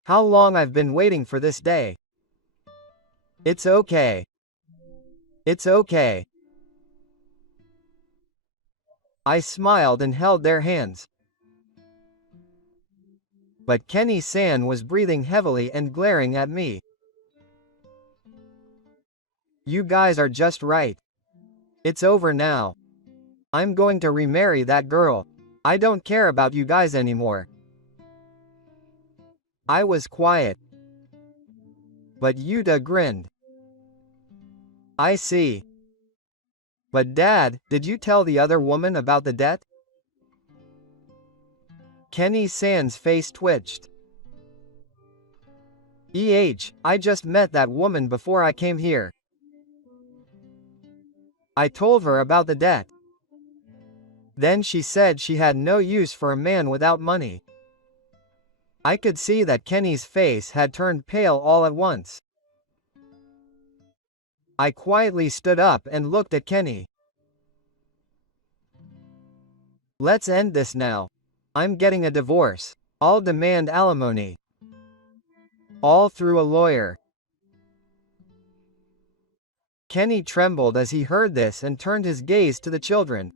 How long I've been waiting for this day. It's okay. It's okay. I smiled and held their hands. But Kenny-san was breathing heavily and glaring at me. You guys are just right. It's over now. I'm going to remarry that girl. I don't care about you guys anymore. I was quiet. But Yuta grinned. I see. But Dad, did you tell the other woman about the debt? Kenny-san's face twitched. I just met that woman before I came here. I told her about the debt. Then she said she had no use for a man without money. I could see that Kenny's face had turned pale all at once. I quietly stood up and looked at Kenny. Let's end this now. I'm getting a divorce. I'll demand alimony. All through a lawyer. Kenny trembled as he heard this and turned his gaze to the children.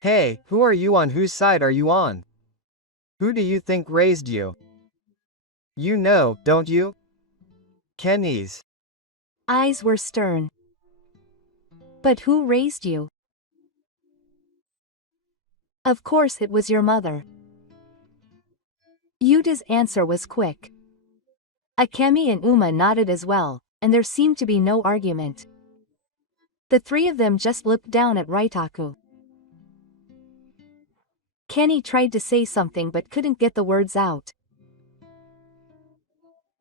Hey, who are you on? Whose side are you on? Who do you think raised you? You know, don't you? Kenny's eyes were stern. But who raised you? Of course it was your mother. Yuta's answer was quick. Akemi and Uma nodded as well, and there seemed to be no argument. The three of them just looked down at Raitaku. Kenny tried to say something but couldn't get the words out.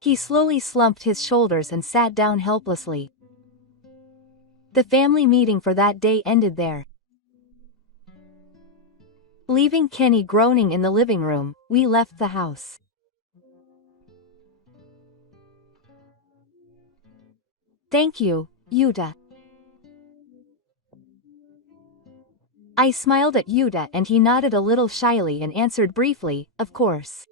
He slowly slumped his shoulders and sat down helplessly. The family meeting for that day ended there. Leaving Kenny groaning in the living room, we left the house. Thank you, Yuta. I smiled at Yuta and he nodded a little shyly and answered briefly, of course.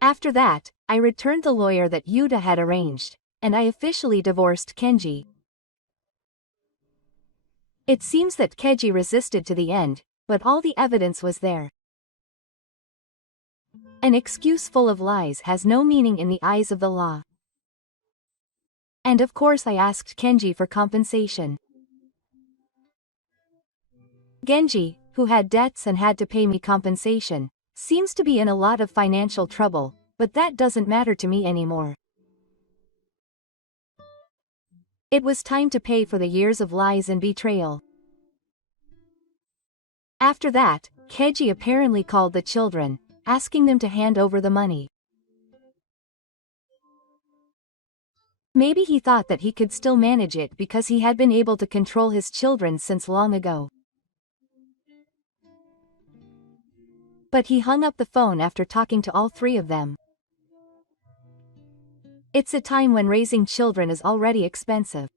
After that, I returned the lawyer that Yuta had arranged, and I officially divorced Kenji. It seems that Kenji resisted to the end, but all the evidence was there. An excuse full of lies has no meaning in the eyes of the law. And of course I asked Kenji for compensation. Genji, who had debts and had to pay me compensation, seems to be in a lot of financial trouble, but that doesn't matter to me anymore. It was time to pay for the years of lies and betrayal. After that, Kenji apparently called the children, asking them to hand over the money. Maybe he thought that he could still manage it because he had been able to control his children since long ago. But he hung up the phone after talking to all three of them. It's a time when raising children is already expensive.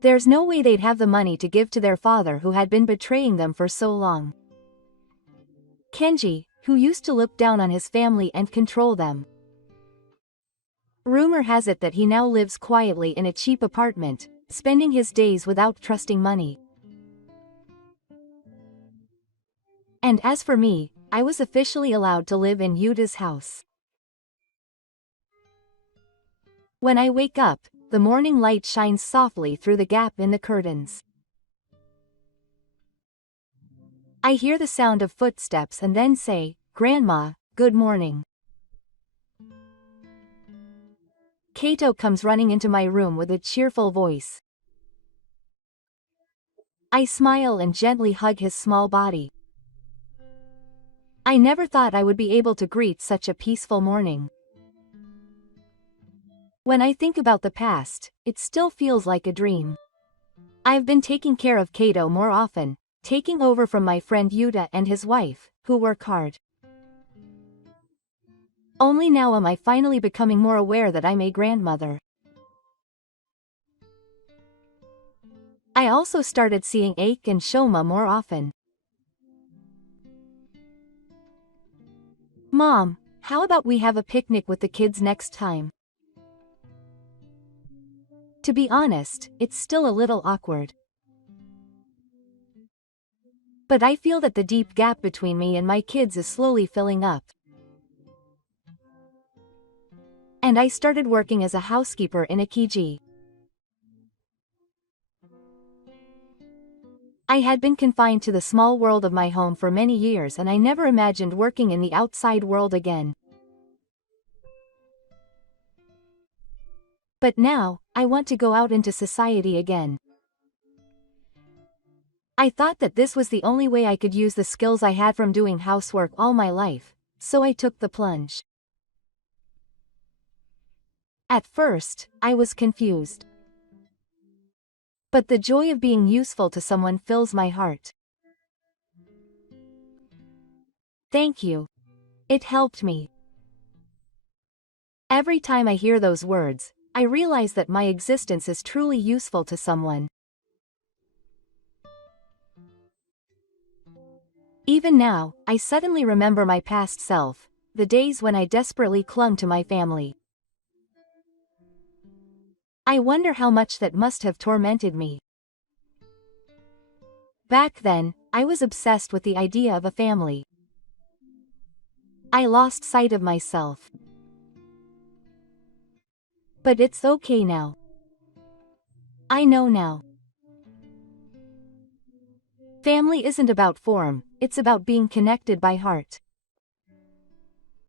There's no way they'd have the money to give to their father who had been betraying them for so long. Kenji, who used to look down on his family and control them. Rumor has it that he now lives quietly in a cheap apartment, spending his days without trusting money. And as for me, I was officially allowed to live in Yuta's house. When I wake up, the morning light shines softly through the gap in the curtains. I hear the sound of footsteps and then say, "Grandma, good morning." Kato comes running into my room with a cheerful voice. I smile and gently hug his small body. I never thought I would be able to greet such a peaceful morning. When I think about the past, it still feels like a dream. I've been taking care of Kato more often, taking over from my friend Yuta and his wife, who work hard. Only now am I finally becoming more aware that I'm a grandmother. I also started seeing Aike and Shoma more often. Mom, how about we have a picnic with the kids next time? To be honest, it's still a little awkward. But I feel that the deep gap between me and my kids is slowly filling up. And I started working as a housekeeper in a Kiji. I had been confined to the small world of my home for many years and I never imagined working in the outside world again. But now, I want to go out into society again. I thought that this was the only way I could use the skills I had from doing housework all my life, so I took the plunge. At first, I was confused. But the joy of being useful to someone fills my heart. Thank you. It helped me. Every time I hear those words, I realize that my existence is truly useful to someone. Even now, I suddenly remember my past self, the days when I desperately clung to my family. I wonder how much that must have tormented me. Back then, I was obsessed with the idea of a family. I lost sight of myself. But it's okay now. I know now. Family isn't about form, it's about being connected by heart.